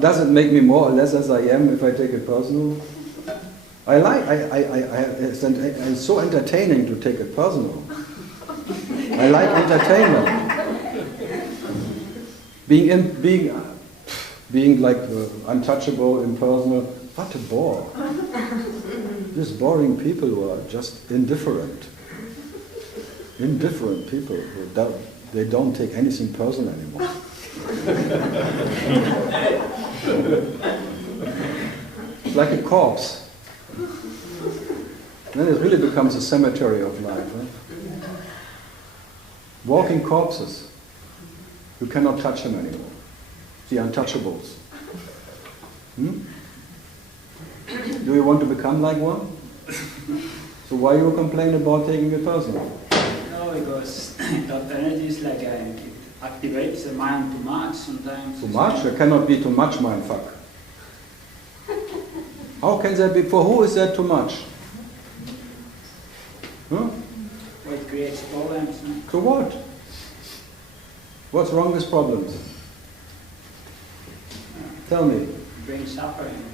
Does it make me more or less as I am if I take it personal? It's so entertaining to take it personal. I like entertainment. Being like untouchable, impersonal, what a bore. These boring people who are just indifferent. Indifferent people they don't take anything personal anymore. It's like a corpse. Then it really becomes a cemetery of life. Right? Walking corpses. You cannot touch them anymore. The untouchables. Do you want to become like one? So why you complain about taking it personal? No, because that energy is like it activates the mind too much sometimes. Too much? There cannot be too much mindfuck. How can there be? For who is that too much? Huh? Well, it creates problems. No? To what? What's wrong with problems? Tell me. It brings suffering.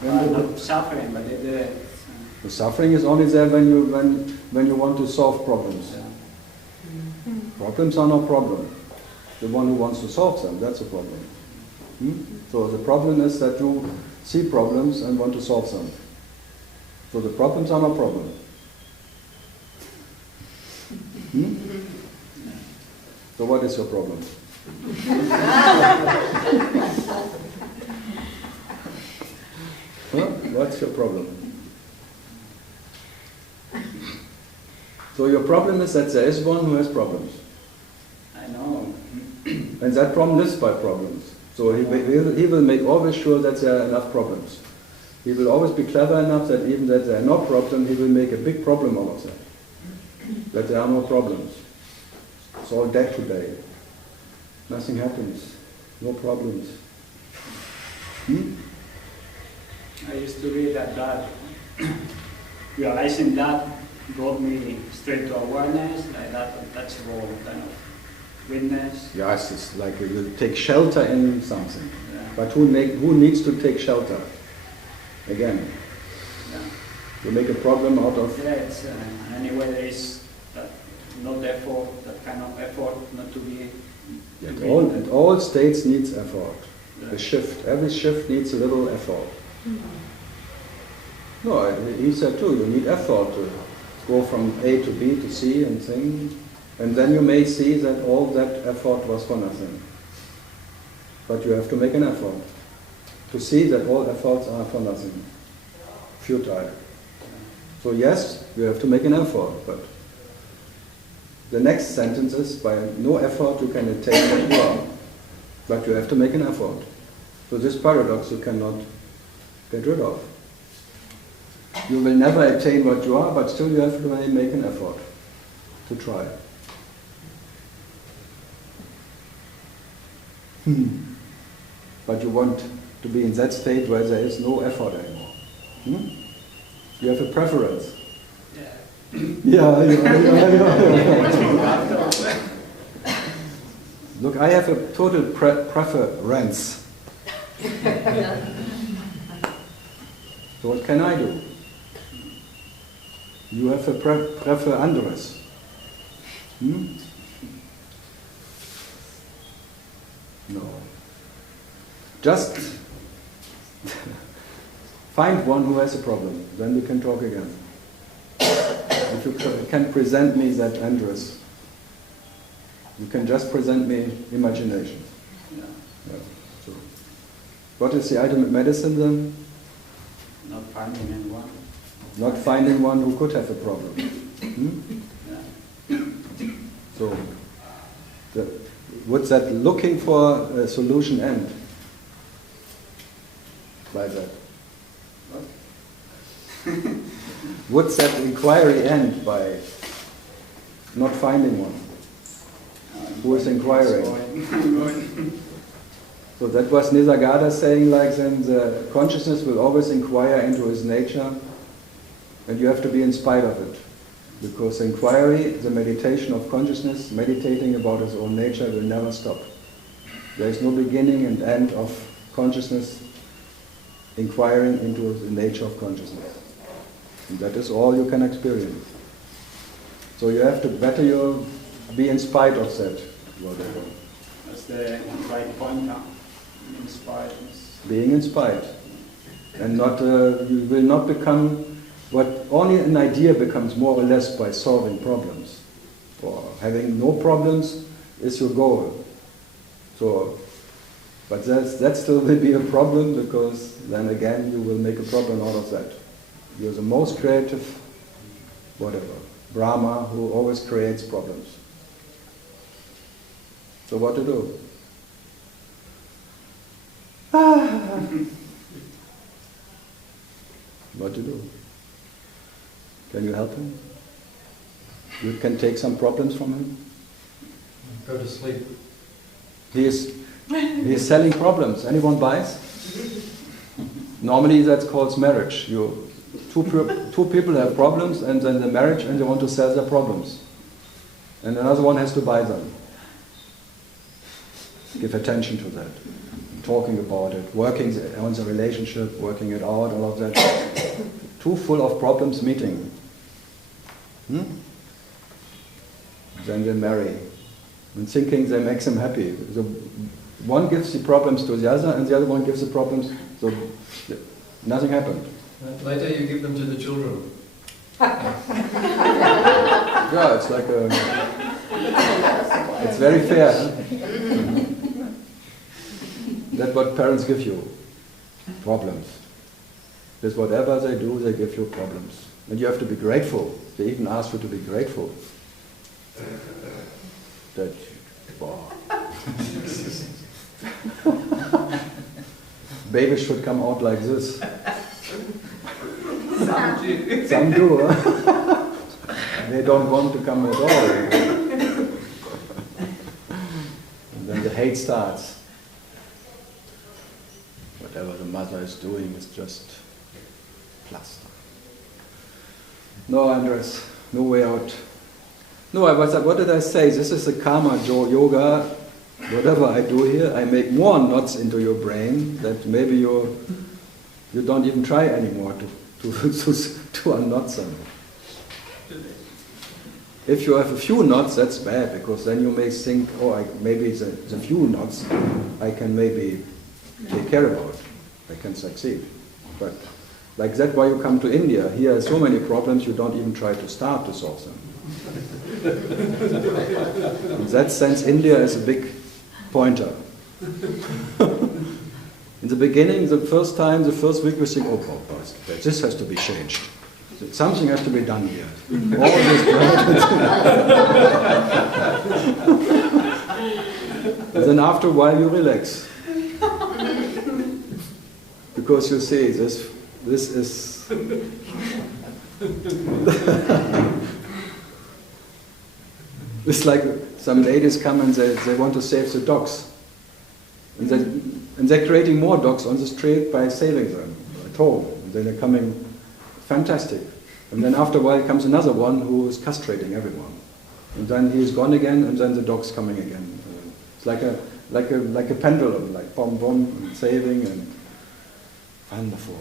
Not suffering, but the suffering is only there when you want to solve problems. Yeah. Problems are no problem. The one who wants to solve them, that's a problem. So the problem is that you see problems and want to solve them. So the problems are no problem. So what is your problem? What's your problem? So your problem is that there is one who has problems. I know. And that problem lives by problems. So he will make always sure that there are enough problems. He will always be clever enough that even that there are no problems, he will make a big problem out of that. That there are no problems. It's all dead today. Nothing happens. No problems. I used to read that realizing that brought me straight to awareness, like that untouchable kind of witness. Yes, it's like you take shelter in something. Yeah. But who needs to take shelter? Again, Yeah. you make a problem out of... Yeah, it's anyway there is that not effort, that kind of effort not to be... All states needs effort. Yeah. The shift, every shift needs a little effort. No, he said too, you need effort to go from A to B to C and thing. And then you may see that all that effort was for nothing. But you have to make an effort to see that all efforts are for nothing, futile. So yes, you have to make an effort, but the next sentence is, by no effort you can attain what you are, but you have to make an effort. So this paradox you cannot get rid of. You will never attain what you are, but still you have to make an effort to try. But you want to be in that state where there is no effort anymore. You have a preference. Yeah. Look, I have a total preference. So what can I do? You have a prefer anderes. No. Just find one who has a problem, then we can talk again. If you can present me that Andres, you can just present me imagination. Yeah. So, what is the ultimate medicine then? Not finding anyone. Not finding one who could have a problem. Yeah. So, would that looking for a solution end? By that. Would that inquiry end by not finding one? Who is inquiring? So that was Nisargadatta saying, like, then the consciousness will always inquire into its nature, and you have to be in spite of it. Because inquiry, the meditation of consciousness, meditating about its own nature, will never stop. There is no beginning and end of consciousness inquiring into the nature of consciousness. And that is all you can experience. So you have to better you be in spite of that, whatever. That's the right point now. In spite. Being in spite. And not, you will not become, what only an idea becomes more or less by solving problems. Or having no problems is your goal. So, but that still will be a problem, because then again you will make a problem out of that. You're the most creative, whatever, Brahma, who always creates problems. So what to do? What to do? Can you help him? You can take some problems from him? Go to sleep. He is selling problems. Anyone buys? Normally that's called marriage. Two people have problems, and then the marriage, and they want to sell their problems. And another one has to buy them. Give attention to that. Talking about it, working on the relationship, working it out, all of that. Too full of problems meeting. Then they marry. And thinking they make them happy. So one gives the problems to the other, and the other one gives the problems, so nothing happened. Later you give them to the children. Yeah, it's like it's very fair. That's what parents give you. Problems. With whatever they do, they give you problems. And you have to be grateful. They even ask you to be grateful. That, wow. Babies should come out like this. Some do, huh? They don't want to come at all. And then the hate starts. Whatever the mother is doing is just plaster. No, Andres, no way out. No, what did I say? This is the karma yoga. Whatever I do here, I make more knots into your brain that maybe you don't even try anymore to unknot them. If you have a few knots, that's bad, because then you may think, oh, maybe the few knots I can maybe take care about. I can succeed. But like that, why you come to India. Here are so many problems, you don't even try to start to solve them. In that sense, India is a big pointer. In the beginning, the first week, we think, oh, this has to be changed. Something has to be done here. All this and then after a while, you relax. Because you see, this is... It's like some ladies come and they want to save the dogs. And they're creating more dogs on the street by saving them at home. And then they're coming, fantastic. And then after a while comes another one who is castrating everyone. And then he's gone again, and then the dog's coming again. It's like a pendulum, like bomb, and saving, and wonderful.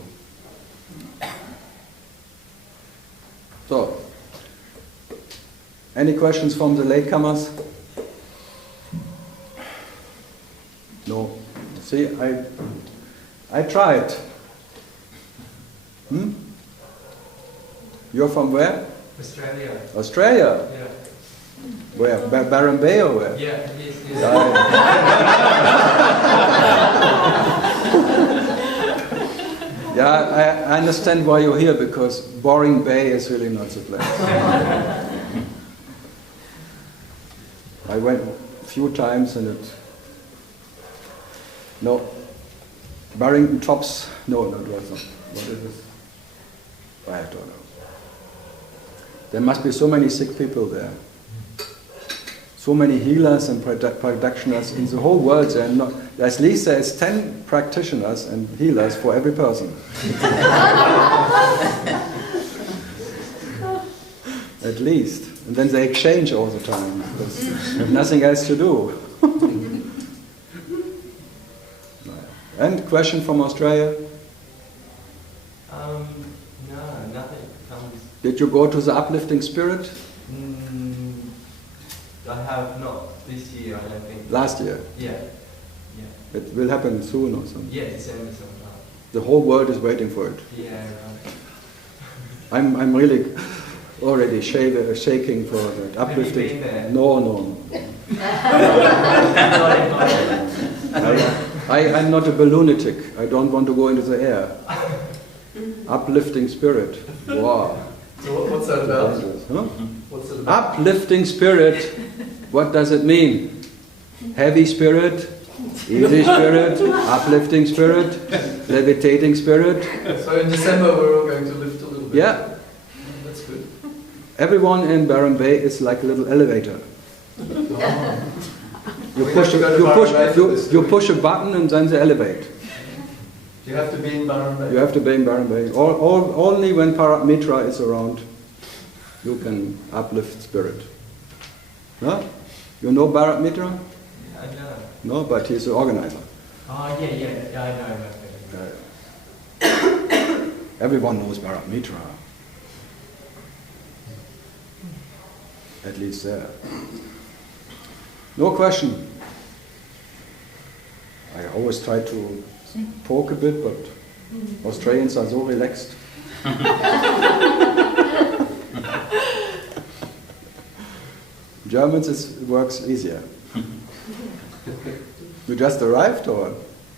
So, any questions from the latecomers? No. See, I tried. You're from where? Australia. Australia? Yeah. Where? Byron Bay or where? Yeah, yes. Yeah, I understand why you're here, because Boring Bay is really not the place. I went a few times and no, Barrington Tops, no, it was not. What is it? I don't know. There must be so many sick people there. So many healers and practitioners in the whole world. There are not, at least there is 10 practitioners and healers for every person. At least. And then they exchange all the time, because they have nothing else to do. And question from Australia? No, nothing comes. Did you go to the uplifting spirit? I have not this year, I don't think. Last year? Yeah. It will happen soon or something? Yeah, December sometime. The whole world is waiting for it. Yeah, right. I'm really already shaking for that uplifting. Have you been there? No. I'm not a balloonatic. I don't want to go into the air. Uplifting spirit. Wow. So what's that about? Huh? What's it about? Uplifting spirit. What does it mean? Heavy spirit, easy spirit, uplifting spirit, levitating spirit. So in December we're all going to lift a little bit. Yeah. That's good. Everyone in Byron Bay is like a little elevator. You push a button and then they elevate. You have to be in Byron Bay. You have to be in Byron Bay. Only when Paramitra is around, you can uplift spirit. No? You know Bharat Mitra? Yeah, I know. No, but he's the organizer. Oh, yeah, I know. Everyone knows Bharat Mitra. At least there. No question. I always try to poke a bit, but Australians are so relaxed. Germans, it works easier. You just arrived, or?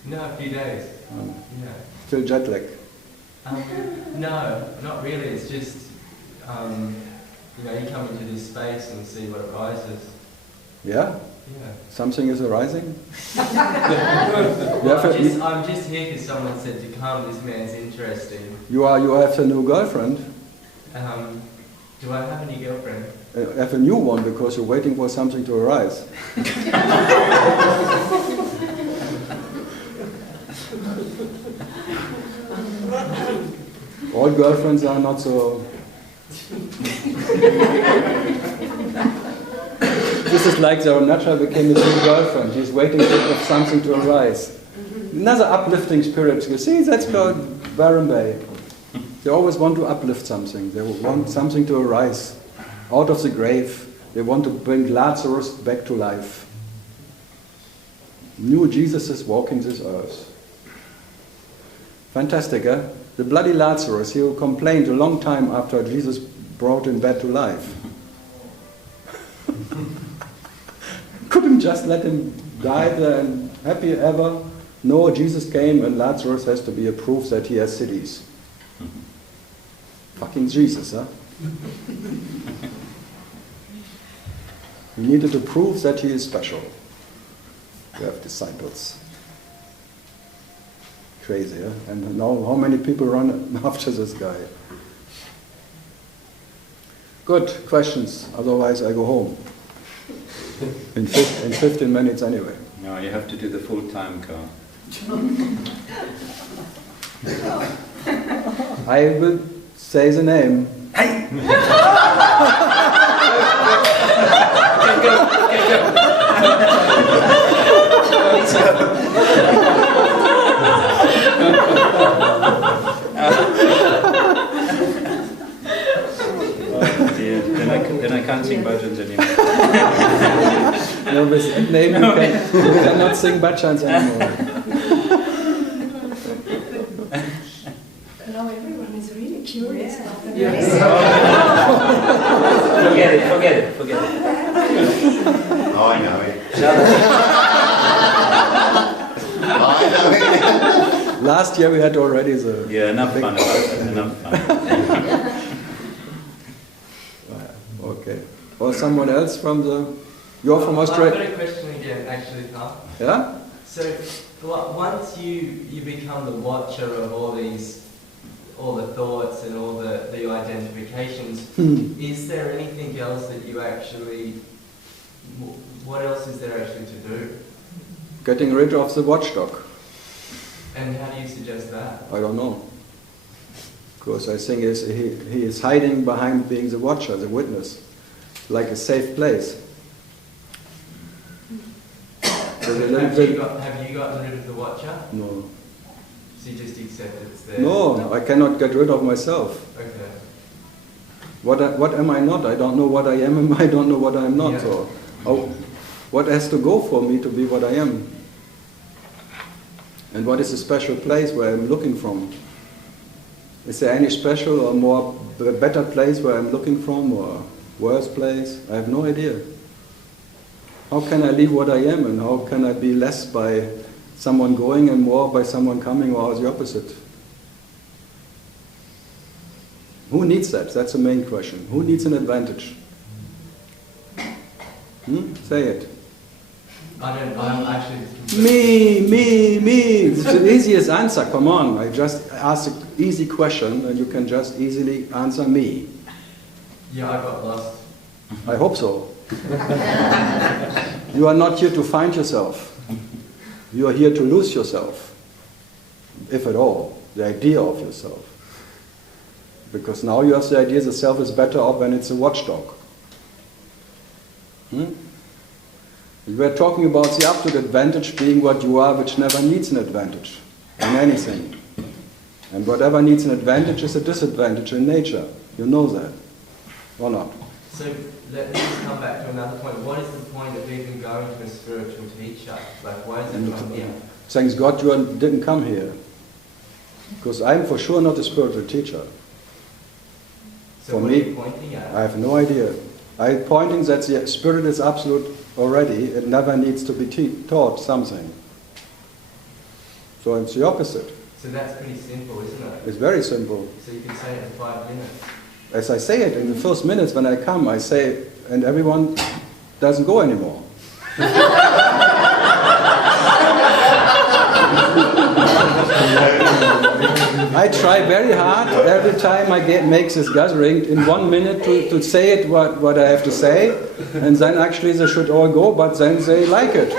No, a few days. Yeah. Still jet lag? No, not really. It's just, you come into this space and see what arises. Yeah? Yeah. Something is arising? I'm just here because someone said to come. This man's interesting. You have a new girlfriend? Do I have any girlfriend? Have a new one, because you're waiting for something to arise. All girlfriends are not so This is like Zaranatra became his new girlfriend. He's waiting for something to arise. Another uplifting spirit. You see, that's called Varambe. They always want to uplift something. They want something to arise out of the grave. They want to bring Lazarus back to life. New Jesus is walking this earth. Fantastic, eh? The bloody Lazarus, he complained a long time after Jesus brought him back to life. Couldn't just let him die there and happy ever. No, Jesus came and Lazarus has to be a proof that he has cities. Fucking Jesus, huh? He needed to prove that he is special. We have disciples. Crazy, huh? And now how many people run after this guy? Good, questions, otherwise I go home. In 15 minutes anyway. No, you have to do the full time, Carl. I will say the name. Hey! Then I can't sing bhajans anymore. No, with that name you cannot sing bhajans anymore. Now everyone is really curious about the Yeah. race. Forget it. Oh, I know it. Last year we had already the... Yeah, enough fun about it, enough fun. Okay. Or someone else from the... You're from Australia? I've got a question again, actually, Carl. Yeah? So, once you become the watcher of all the thoughts and all the identifications, is there anything else that you actually... What else is there actually to do? Getting rid of the watchdog. And how do you suggest that? I don't know. Because I think he is hiding behind being the watcher, the witness, like a safe place. So Have you gotten rid of the watcher? No. So you just accept it's there? No, I cannot get rid of myself. Okay. What am I not? I don't know what I am and I don't know what I'm not. Yeah. So what has to go for me to be what I am? And what is the special place where I'm looking from? Is there any special or better place where I'm looking from, or worse place? I have no idea. How can I leave what I am, and how can I be less by someone going and more by someone coming, or the opposite? Who needs that? That's the main question. Who needs an advantage? Say it. I'm actually... Me. It's the easiest answer, come on. I just asked an easy question and you can just easily answer me. Yeah, I got lost. I hope so. You are not here to find yourself. You are here to lose yourself, if at all, the idea of yourself. Because now you have the idea the self is better off when it's a watchdog. We are talking about the absolute advantage being what you are, which never needs an advantage in anything. And whatever needs an advantage is a disadvantage in nature. You know that, or not? So let me just come back to another point. What is the point of even going to a spiritual teacher? Like, why is it come here? Thanks God you didn't come here. Because I'm for sure not a spiritual teacher. So for what me, are you pointing at? I have no idea. I'm pointing that the spirit is absolute already. It never needs to be taught something. So it's the opposite. So that's pretty simple, isn't it? It's very simple. So you can say it in 5 minutes. As I say it, in the first minutes when I come, I say, and everyone doesn't go anymore. I try very hard every time I make this gathering in 1 minute to say it what I have to say, and then actually they should all go, but then they like it.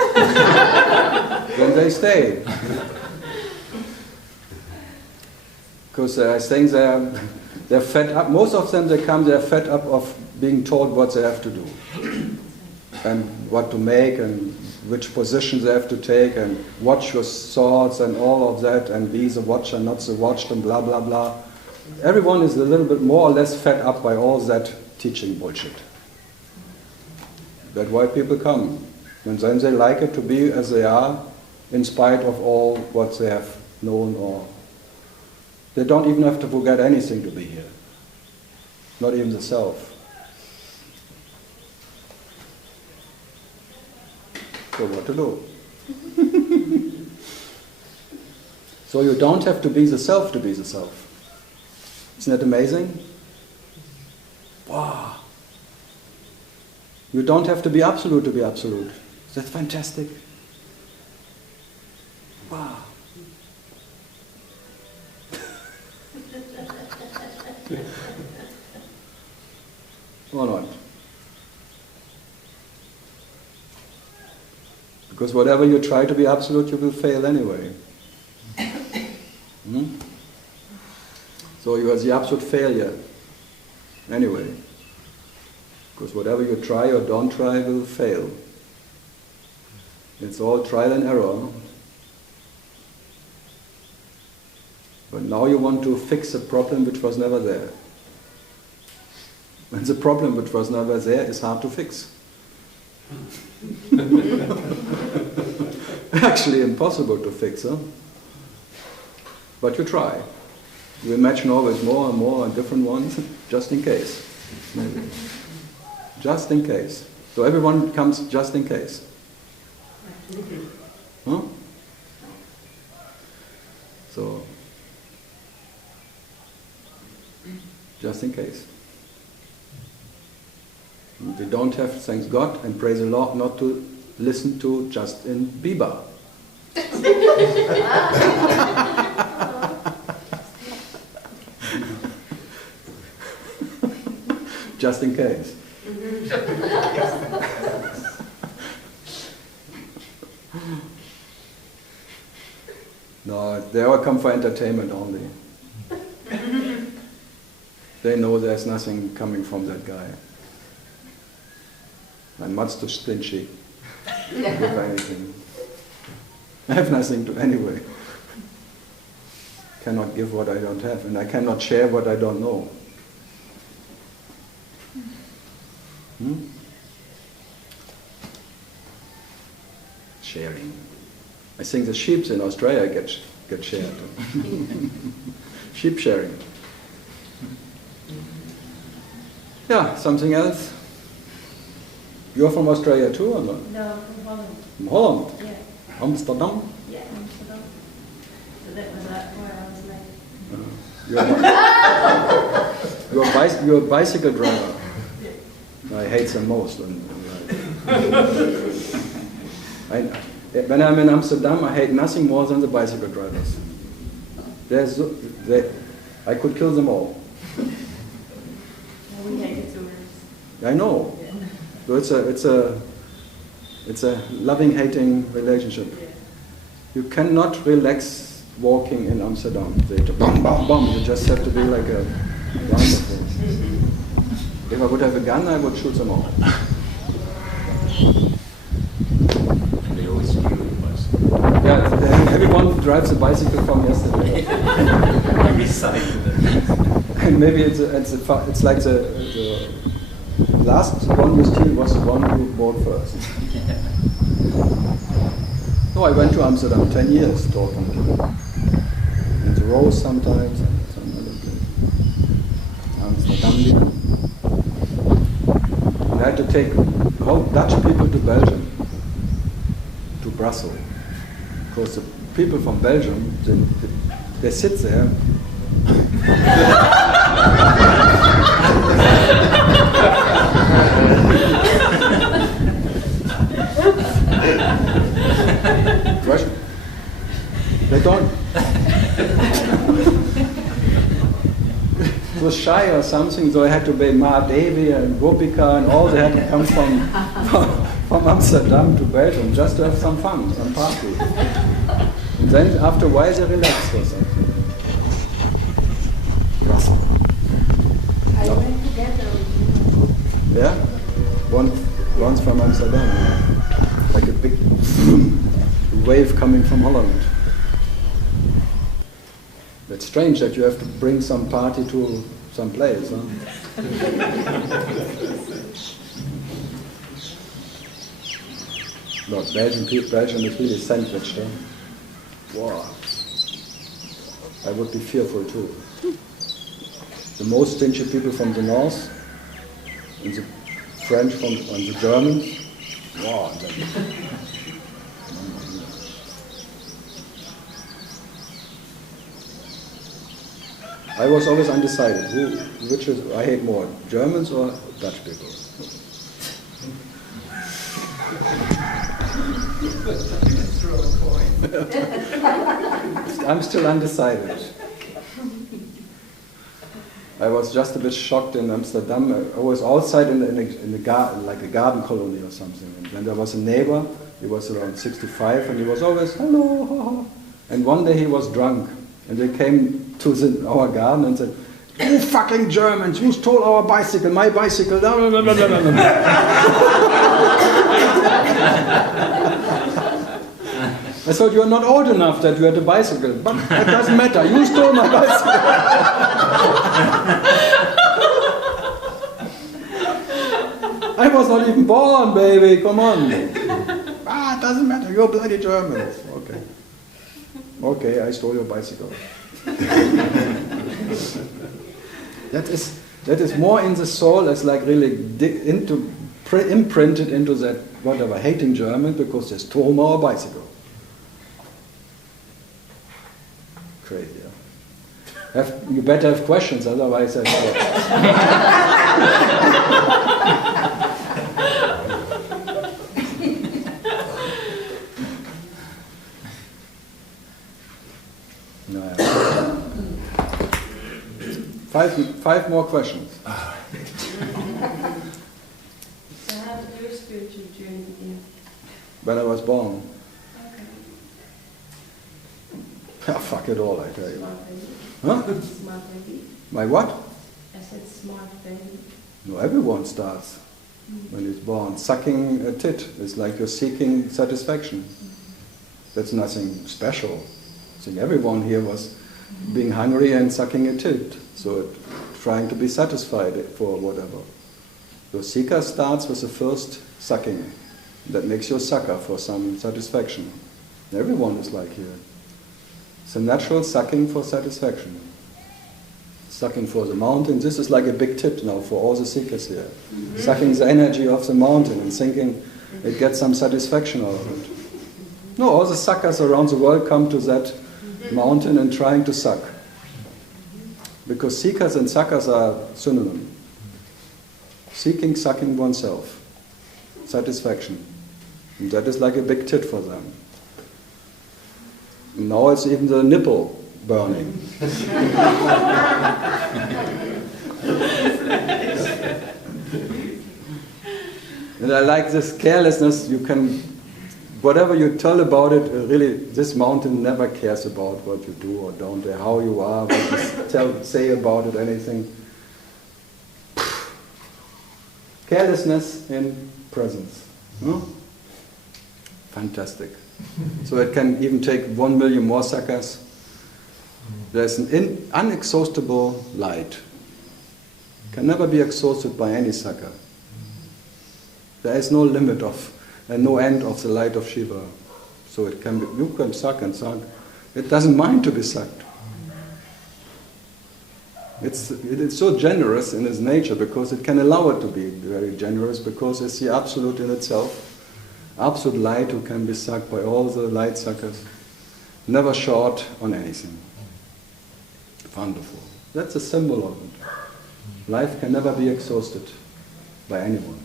Then they stay. Because I think They're fed up. Most of them, they're fed up of being told what they have to do. And what to make, and which positions they have to take, and watch your thoughts, and all of that, and be the watcher, not the watched, and blah, blah, blah. Everyone is a little bit more or less fed up by all that teaching bullshit. That's why people come. And then they like it to be as they are, in spite of all what they have known, or they don't even have to forget anything to be here. Not even the self. So what to do? So you don't have to be the self to be the self. Isn't that amazing? Wow. You don't have to be absolute to be absolute. That's fantastic. Wow. Or not? Because whatever you try to be absolute, you will fail anyway. So you are the absolute failure anyway. Because whatever you try or don't try will fail. It's all trial and error. But now you want to fix a problem which was never there. And the problem which was never there is hard to fix. Actually impossible to fix, huh? But you try. You imagine always more and more and different ones, just in case. Maybe. Just in case. So everyone comes just in case. Huh? So, just in case. We don't have, thanks God and praise the Lord, not to listen to Justin Bieber. Just in case. No, they all come for entertainment only. They know there's nothing coming from that guy. I'm much too stingy with anything. I have nothing to anyway. Cannot give what I don't have, and I cannot share what I don't know. Sharing. I think the sheep in Australia get shared. Sheep sharing. Yeah, something else? You're from Australia too, or not? No, from Holland. From Holland? Yeah. Amsterdam? Yeah, Amsterdam. So that was where I was like. You're a bicycle driver. I hate them most. When I'm in Amsterdam, I hate nothing more than the bicycle drivers. I could kill them all. We hate tourists. I know. So it's a loving-hating relationship. You cannot relax walking in Amsterdam. They bam, bam, bam. You just have to be like a wonderful. If I would have a gun, I would shoot them all. They always steal the bicycle. Yeah, everyone drives a bicycle from yesterday. I recycled it. And maybe it's like the last one you steal was the one you bought first. No, I went to Amsterdam 10 years talking to them. In the Rose sometimes, and some other place. Amsterdam. And I had to take all Dutch people to Belgium, to Brussels. Because the people from Belgium, they sit there. They don't. It was shy or something, so I had to be Ma Devi and Gopika and all. They had to come from Amsterdam to Belgium just to have some fun, some party. And then after a while they relaxed or something. Brussels. Yeah? Once from Amsterdam. Like a big wave coming from Holland. It's strange that you have to bring some party to some place, huh? Look, Belgium is really sandwiched, huh? Wow. I would be fearful too. The most stingy people from the north, and the French and the Germans. Wow. I was always undecided. Which is I hate more, Germans or Dutch people? Throw a coin. I'm still undecided. I was just a bit shocked in Amsterdam. I was outside in the garden, like a garden colony or something. And then there was a neighbor. He was around 65, and he was always hello. And one day he was drunk, and they came to our garden and said, "You fucking Germans! Who stole our bicycle? My bicycle!" I thought you are not old enough that you had a bicycle, but it doesn't matter. You stole my bicycle. I was not even born, baby. Come on. It doesn't matter. You're bloody Germans. Okay. Okay, I stole your bicycle. That is more in the soul. It's like really imprinted into that whatever hating German because they stole our bicycle. Crazy. Yeah? You better have questions, otherwise I no. Five more questions. So how did your spiritual journey begin? When I was born. Okay. Fuck it all, I tell you. Smart baby. Huh? Smart baby. My what? I said smart baby. No, everyone starts when he's born. Sucking a tit is like you're seeking satisfaction. That's nothing special. I think everyone here was being hungry and sucking a tit. So trying to be satisfied for whatever. The seeker starts with the first sucking. That makes you a sucker for some satisfaction. Everyone is like here. It's a natural sucking for satisfaction. Sucking for the mountain. This is like a big tip now for all the seekers here. Sucking the energy of the mountain and thinking it gets some satisfaction out of it. No, all the suckers around the world come to that mountain and trying to suck. Because seekers and suckers are synonymous. Seeking, sucking oneself. Satisfaction. And that is like a big tit for them. And now it's even the nipple burning. And I like this carelessness. You can, whatever you tell about it, really, this mountain never cares about what you do or don't, or how you are, what you say about it, anything. Carelessness in presence. No? Fantastic. So it can even take 1 million more suckers. There's an unexhaustible light. Can never be exhausted by any sucker. There is no limit of and no end of the light of Shiva. So it can be, you can suck and suck. It doesn't mind to be sucked. It is so generous in its nature because it can allow it to be very generous because it's the absolute in itself. Absolute light who can be sucked by all the light suckers. Never short on anything. Wonderful. That's a symbol of it. Life can never be exhausted by anyone.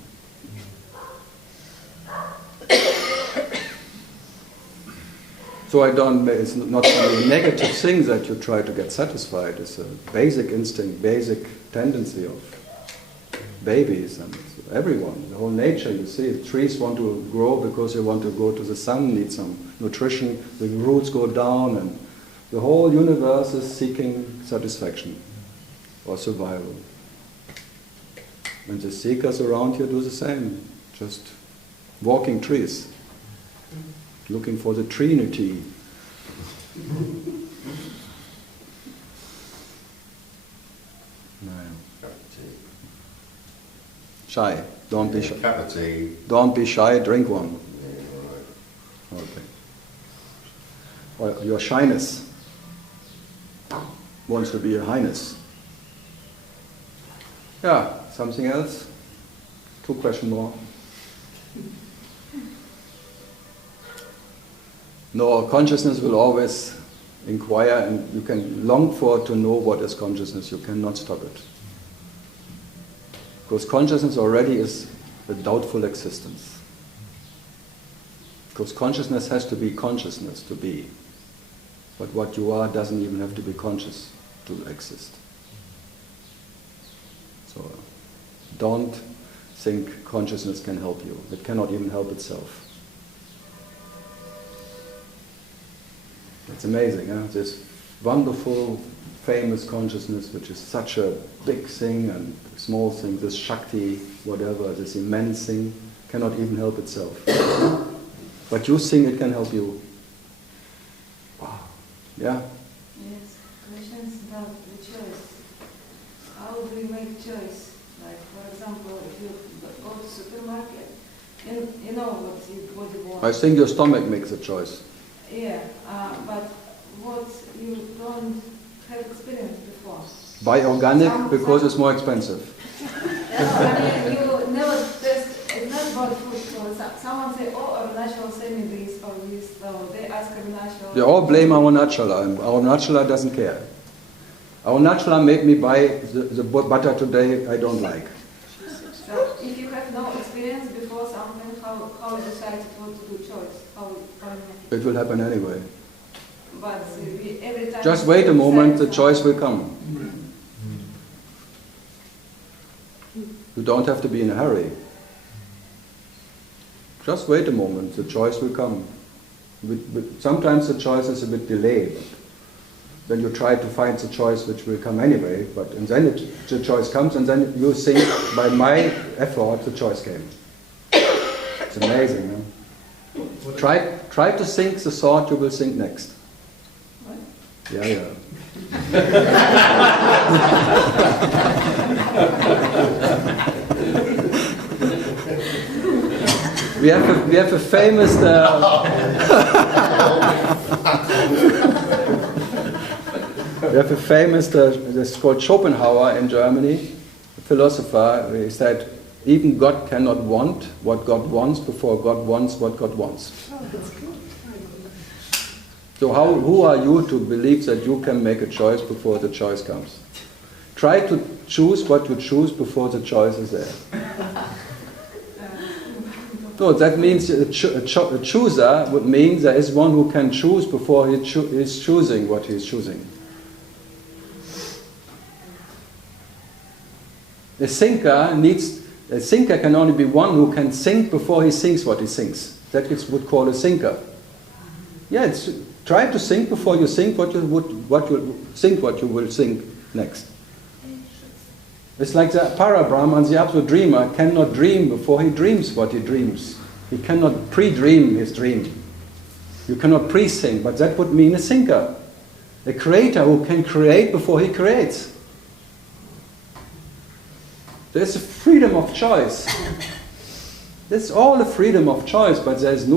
So it's not only a negative thing that you try to get satisfied. It's a basic instinct, basic tendency of babies and everyone. The whole nature, you see, trees want to grow because they want to go to the sun, need some nutrition, the roots go down, and the whole universe is seeking satisfaction or survival. And the seekers around here do the same. Just walking trees. Looking for the trinity. Shy. Don't be shy. Cup of tea. Don't be shy, drink one. Okay. Or your shyness wants to be a highness. Yeah, something else? 2 questions more. No, consciousness will always inquire, and you can long for to know what is consciousness. You cannot stop it. Because consciousness already is a doubtful existence. Because consciousness has to be consciousness to be. But what you are doesn't even have to be conscious to exist. So don't think consciousness can help you. It cannot even help itself. It's amazing, huh? This wonderful, famous consciousness, which is such a big thing and small thing, this Shakti, whatever, this immense thing, cannot even help itself. But you think it can help you. Wow. Yeah? Yes, questions about the choice. How do you make choice? Like, for example, if you go to supermarket, you know what you want. I think your stomach makes a choice. Yeah, but what you don't have experience before. Buy organic because it's more expensive. I mean, you never test, it's not about food. So someone say, oh, Arunachala send me this or this, so they ask Arunachala. They all blame Arunachala. Arunachala doesn't care. Arunachala made me buy the butter today I don't like. So if you have no experience before something, how you decide what to do choice? It will happen anyway. But every time... Just wait a moment, the choice will come. You don't have to be in a hurry. Just wait a moment, the choice will come. Sometimes the choice is a bit delayed. Then you try to find the choice which will come anyway, and then the choice comes, and then you think, by my effort, the choice came. It's amazing, huh? Try to think the thought you will think next. What? Yeah. We have a famous this is called Schopenhauer in Germany, a philosopher. He said, even God cannot want what God wants before God wants what God wants. Oh, that's good. So who are you to believe that you can make a choice before the choice comes? Try to choose what you choose before the choice is there. No, that means a chooser would mean there is one who can choose before he is choosing what he is choosing. A thinker can only be one who can think before he thinks what he thinks. That is what we call a thinker. Yeah, try to think before you think what you will think next. It's like the Parabrahman, the absolute dreamer, cannot dream before he dreams what he dreams. He cannot pre-dream his dream. You cannot pre-think, but that would mean a thinker. A creator who can create before he creates. There's a freedom of choice. That's all a freedom of choice, but there's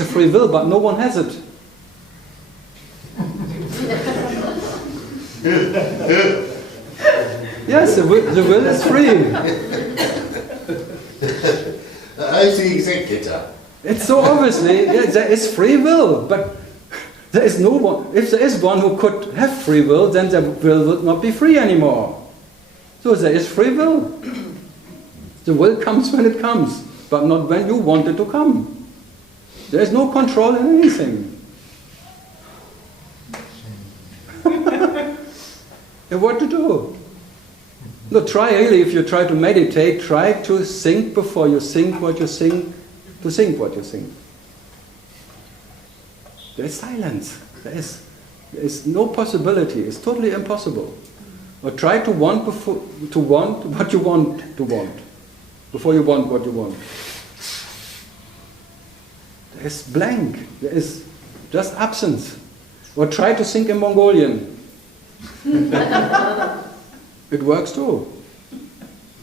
a free will, but no one has it. Yes, the will is free. Who's the executor? It's so obviously, there is free will, but there is no one. If there is one who could have free will, then the will would not be free anymore. So there is free will. The will comes when it comes, but not when you want it to come. There is no control in anything. And what to do? No, try really, if you try to meditate, try to think before you think what you think, to think what you think. There is silence. There is no possibility. It's totally impossible. Or try to want what you want to want, before you want what you want. There is blank, there is just absence. Or try to think in Mongolian. It works too.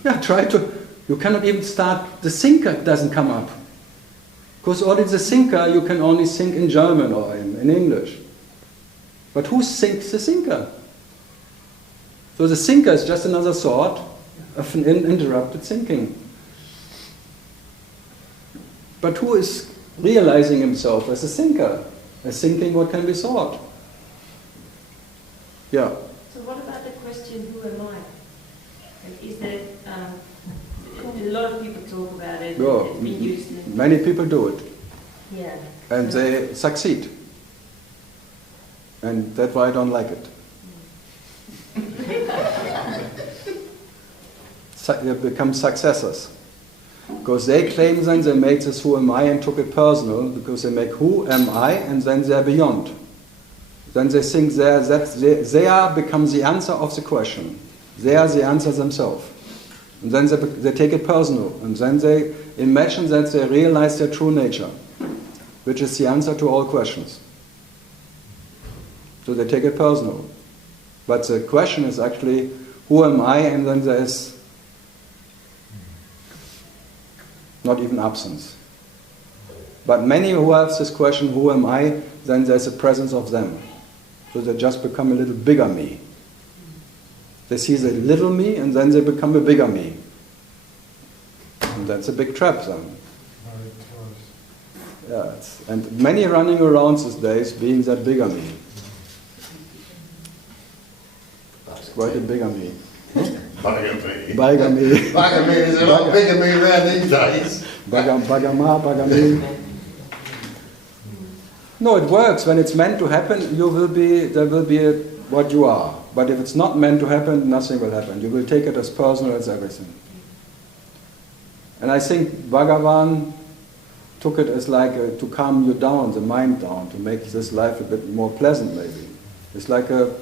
Yeah, try to, you cannot even start, the thinker doesn't come up. Because already the thinker, you can only think in German or in English. But who thinks the thinker? So the thinker is just another sort of an interrupted thinking. But who is realizing himself as a thinker? As thinking what can be thought? Yeah. So what about the question, who am I? Like, is there, a lot of people talk about it, No, it's been used in... many people do it. Yeah. And they succeed. And that's why I don't like it. They become successors. Because they claim then they made this who am I and took it personal, because they make who am I and then they're beyond. Then they think they are become the answer of the question. They are the answer themselves. And then they take it personal. And then they imagine that they realize their true nature, which is the answer to all questions. So they take it personal. But the question is actually, who am I? And then there is not even absence. But many who have this question, who am I? Then there's a presence of them. So they just become a little bigger me. They see the little me and then they become a bigger me. And that's a big trap then. Yeah, and many running around these days being that bigger me. It's quite a bigger me. Bugger Bugger me. Bugger me, there's a lot bigger me around these days. Bugger me. No, it works. When it's meant to happen, there will be what you are. But if it's not meant to happen, nothing will happen. You will take it as personal as everything. And I think Bhagavan took it as like to calm you down, the mind down, to make this life a bit more pleasant maybe. It's like a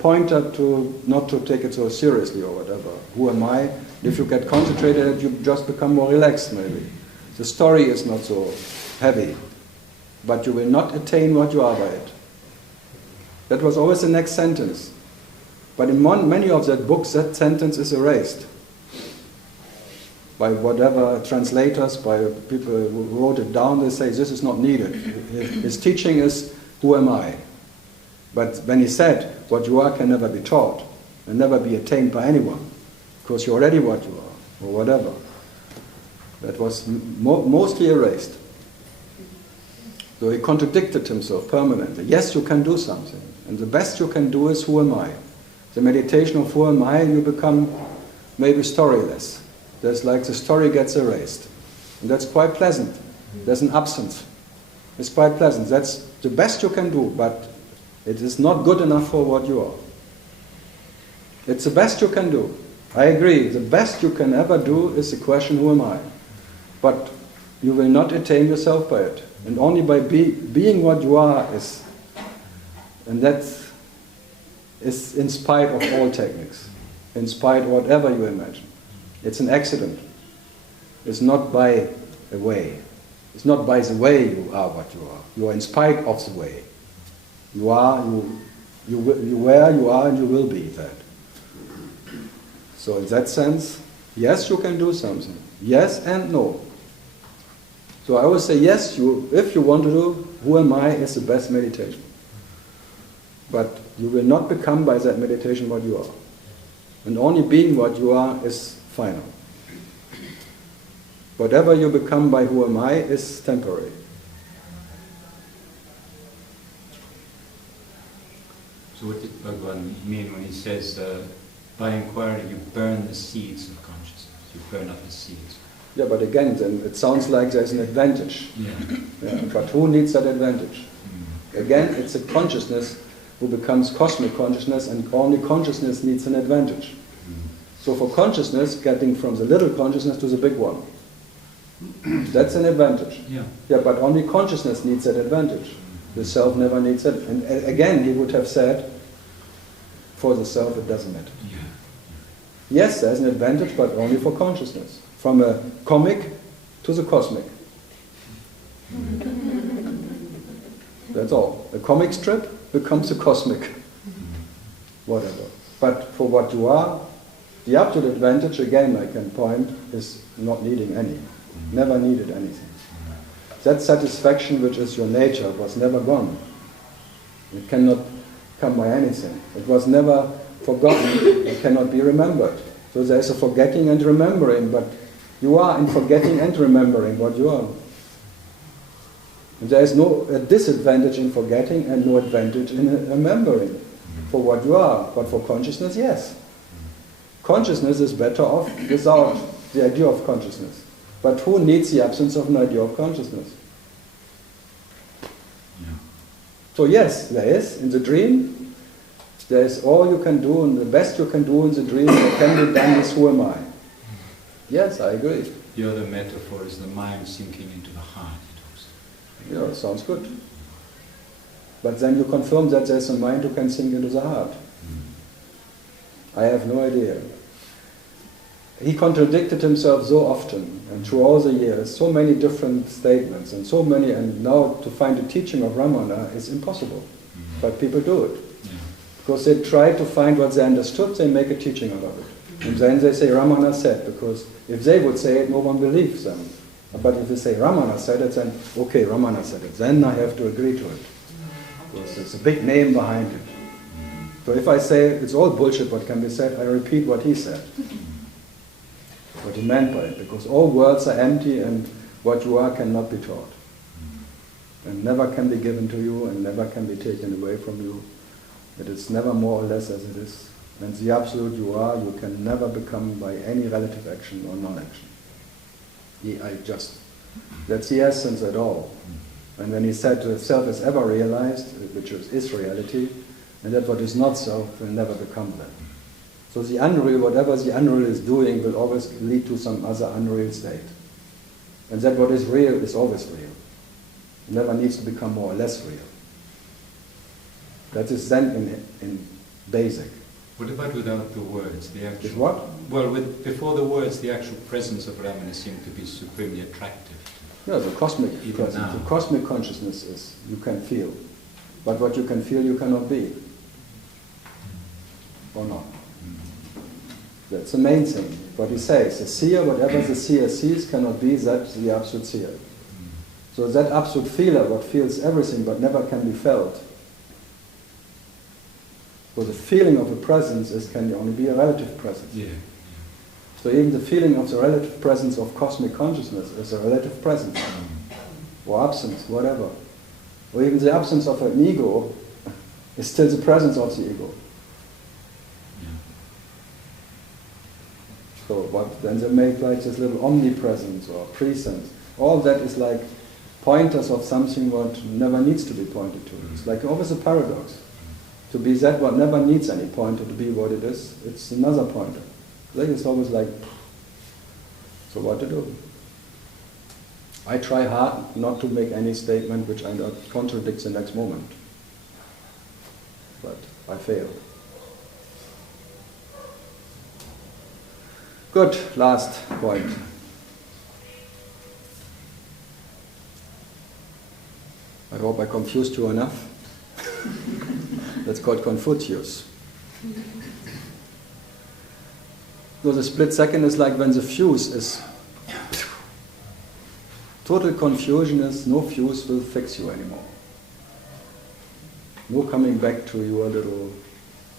pointer to not to take it so seriously or whatever. Who am I? If you get concentrated, you just become more relaxed maybe. The story is not so heavy, but you will not attain what you are by it. That was always the next sentence. But in many of that books, that sentence is erased. By whatever translators, by people who wrote it down, they say this is not needed. His teaching is, who am I? But when he said, what you are can never be taught, and never be attained by anyone, because you're already what you are, or whatever. That was mostly erased. So he contradicted himself permanently. Yes, you can do something, and the best you can do is, who am I? The meditation of who am I, you become maybe storyless. There's like the story gets erased. And that's quite pleasant. There's an absence. It's quite pleasant. That's the best you can do, but it is not good enough for what you are. It's the best you can do. I agree. The best you can ever do is the question, who am I? But you will not attain yourself by it. And only by being what you are is, and that is in spite of all techniques, in spite of whatever you imagine. It's an accident. It's not by a way. It's not by the way you are what you are. You are in spite of the way. You are, you where you are and you will be that. So in that sense, yes, you can do something. Yes and no. So I always say yes, if you want to do, who am I is the best meditation. But you will not become by that meditation what you are. And only being what you are is final. Whatever you become by who am I is temporary. So what did Bhagavan mean when he says, by inquiry you burn the seeds of consciousness, you burn up the seeds? Yeah, but again, then it sounds like there's an advantage. Yeah, but who needs that advantage? Again, it's a consciousness who becomes cosmic consciousness, and only consciousness needs an advantage. So for consciousness, getting from the little consciousness to the big one, that's an advantage. Yeah, but only consciousness needs that advantage. The self never needs it. And again, he would have said, For the self, it doesn't matter. Yes, there's an advantage, but only for consciousness. From a comic to the cosmic. That's all. A comic strip becomes a cosmic. Whatever. But for what you are, the absolute advantage, again, I can point, is not needing any. Never needed anything. That satisfaction which is your nature was never gone. It cannot come by anything. It was never forgotten. It cannot be remembered. So there is a forgetting and remembering, but you are in forgetting and remembering what you are. And there is no disadvantage in forgetting and no advantage in remembering for what you are. But for consciousness, yes. Consciousness is better off without the idea of consciousness. But who needs the absence of an idea of consciousness? So yes, there is, in the dream, there is all you can do, and the best you can do in the dream that can be done is who am I? Yes, I agree. The other metaphor is the mind sinking into the heart. Yeah, it sounds good. But then you confirm that there's a mind who can sink into the heart. I have no idea. He contradicted himself so often, and through all the years, so many different statements, and so many, and now to find a teaching of Ramana is impossible. But people do it. Because they try to find what they understood, they make a teaching out of it. And then they say Ramana said, because if they would say it, no one believes them. But if they say Ramana said it, then okay, Ramana said it. Then I have to agree to it. Because there's a big name behind it. So if I say it's all bullshit what can be said, I repeat what he said. What he meant by it. Because all words are empty and what you are cannot be taught. And never can be given to you and never can be taken away from you. It is never more or less as it is. And the absolute you are, you can never become by any relative action or non-action. That's the essence at all. And when he said the self is ever realized, which is reality, and that what is not self will never become that. So the unreal, whatever the unreal is doing, will always lead to some other unreal state. And that what is real is always real. It never needs to become more or less real. That is then in basic. What about without the words? The actual, with what? Well, before the words, the actual presence of Ramana seemed to be supremely attractive. Yeah, the cosmic presence, now. the cosmic consciousness is, you can feel. But what you can feel, you cannot be. Or not. That's the main thing. What he says, the seer, whatever the seer sees cannot be that the absolute seer. So that absolute feeler, what feels everything but never can be felt. So the feeling of a presence can only be a relative presence. Yeah. So even the feeling of the relative presence of cosmic consciousness is a relative presence. Or absence, whatever. Or even the absence of an ego is still the presence of the ego. So then they make like this little omnipresence or presence. All that is like pointers of something what never needs to be pointed to. It's like always a paradox. To be that what never needs any pointer to be what it is, it's another pointer. Like it's always like, so what to do? I try hard not to make any statement which I know contradicts the next moment. But I fail. Good, last point. I hope I confused you enough. That's called Confucius. So the split second is like when the fuse is... Total confusion is no fuse will fix you anymore. No coming back to your little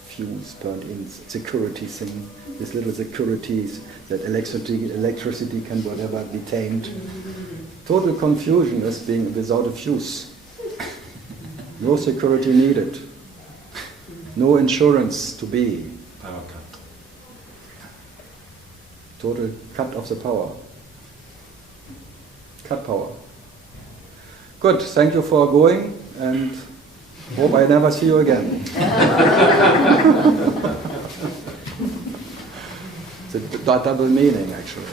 fuse turned in security thing, these little securities that electricity can whatever be tamed. Total confusion is being without a fuse. No security needed. No insurance to be. Power cut. Total cut of the power. Cut power. Good, thank you for going and hope I never see you again. It's a double meaning actually.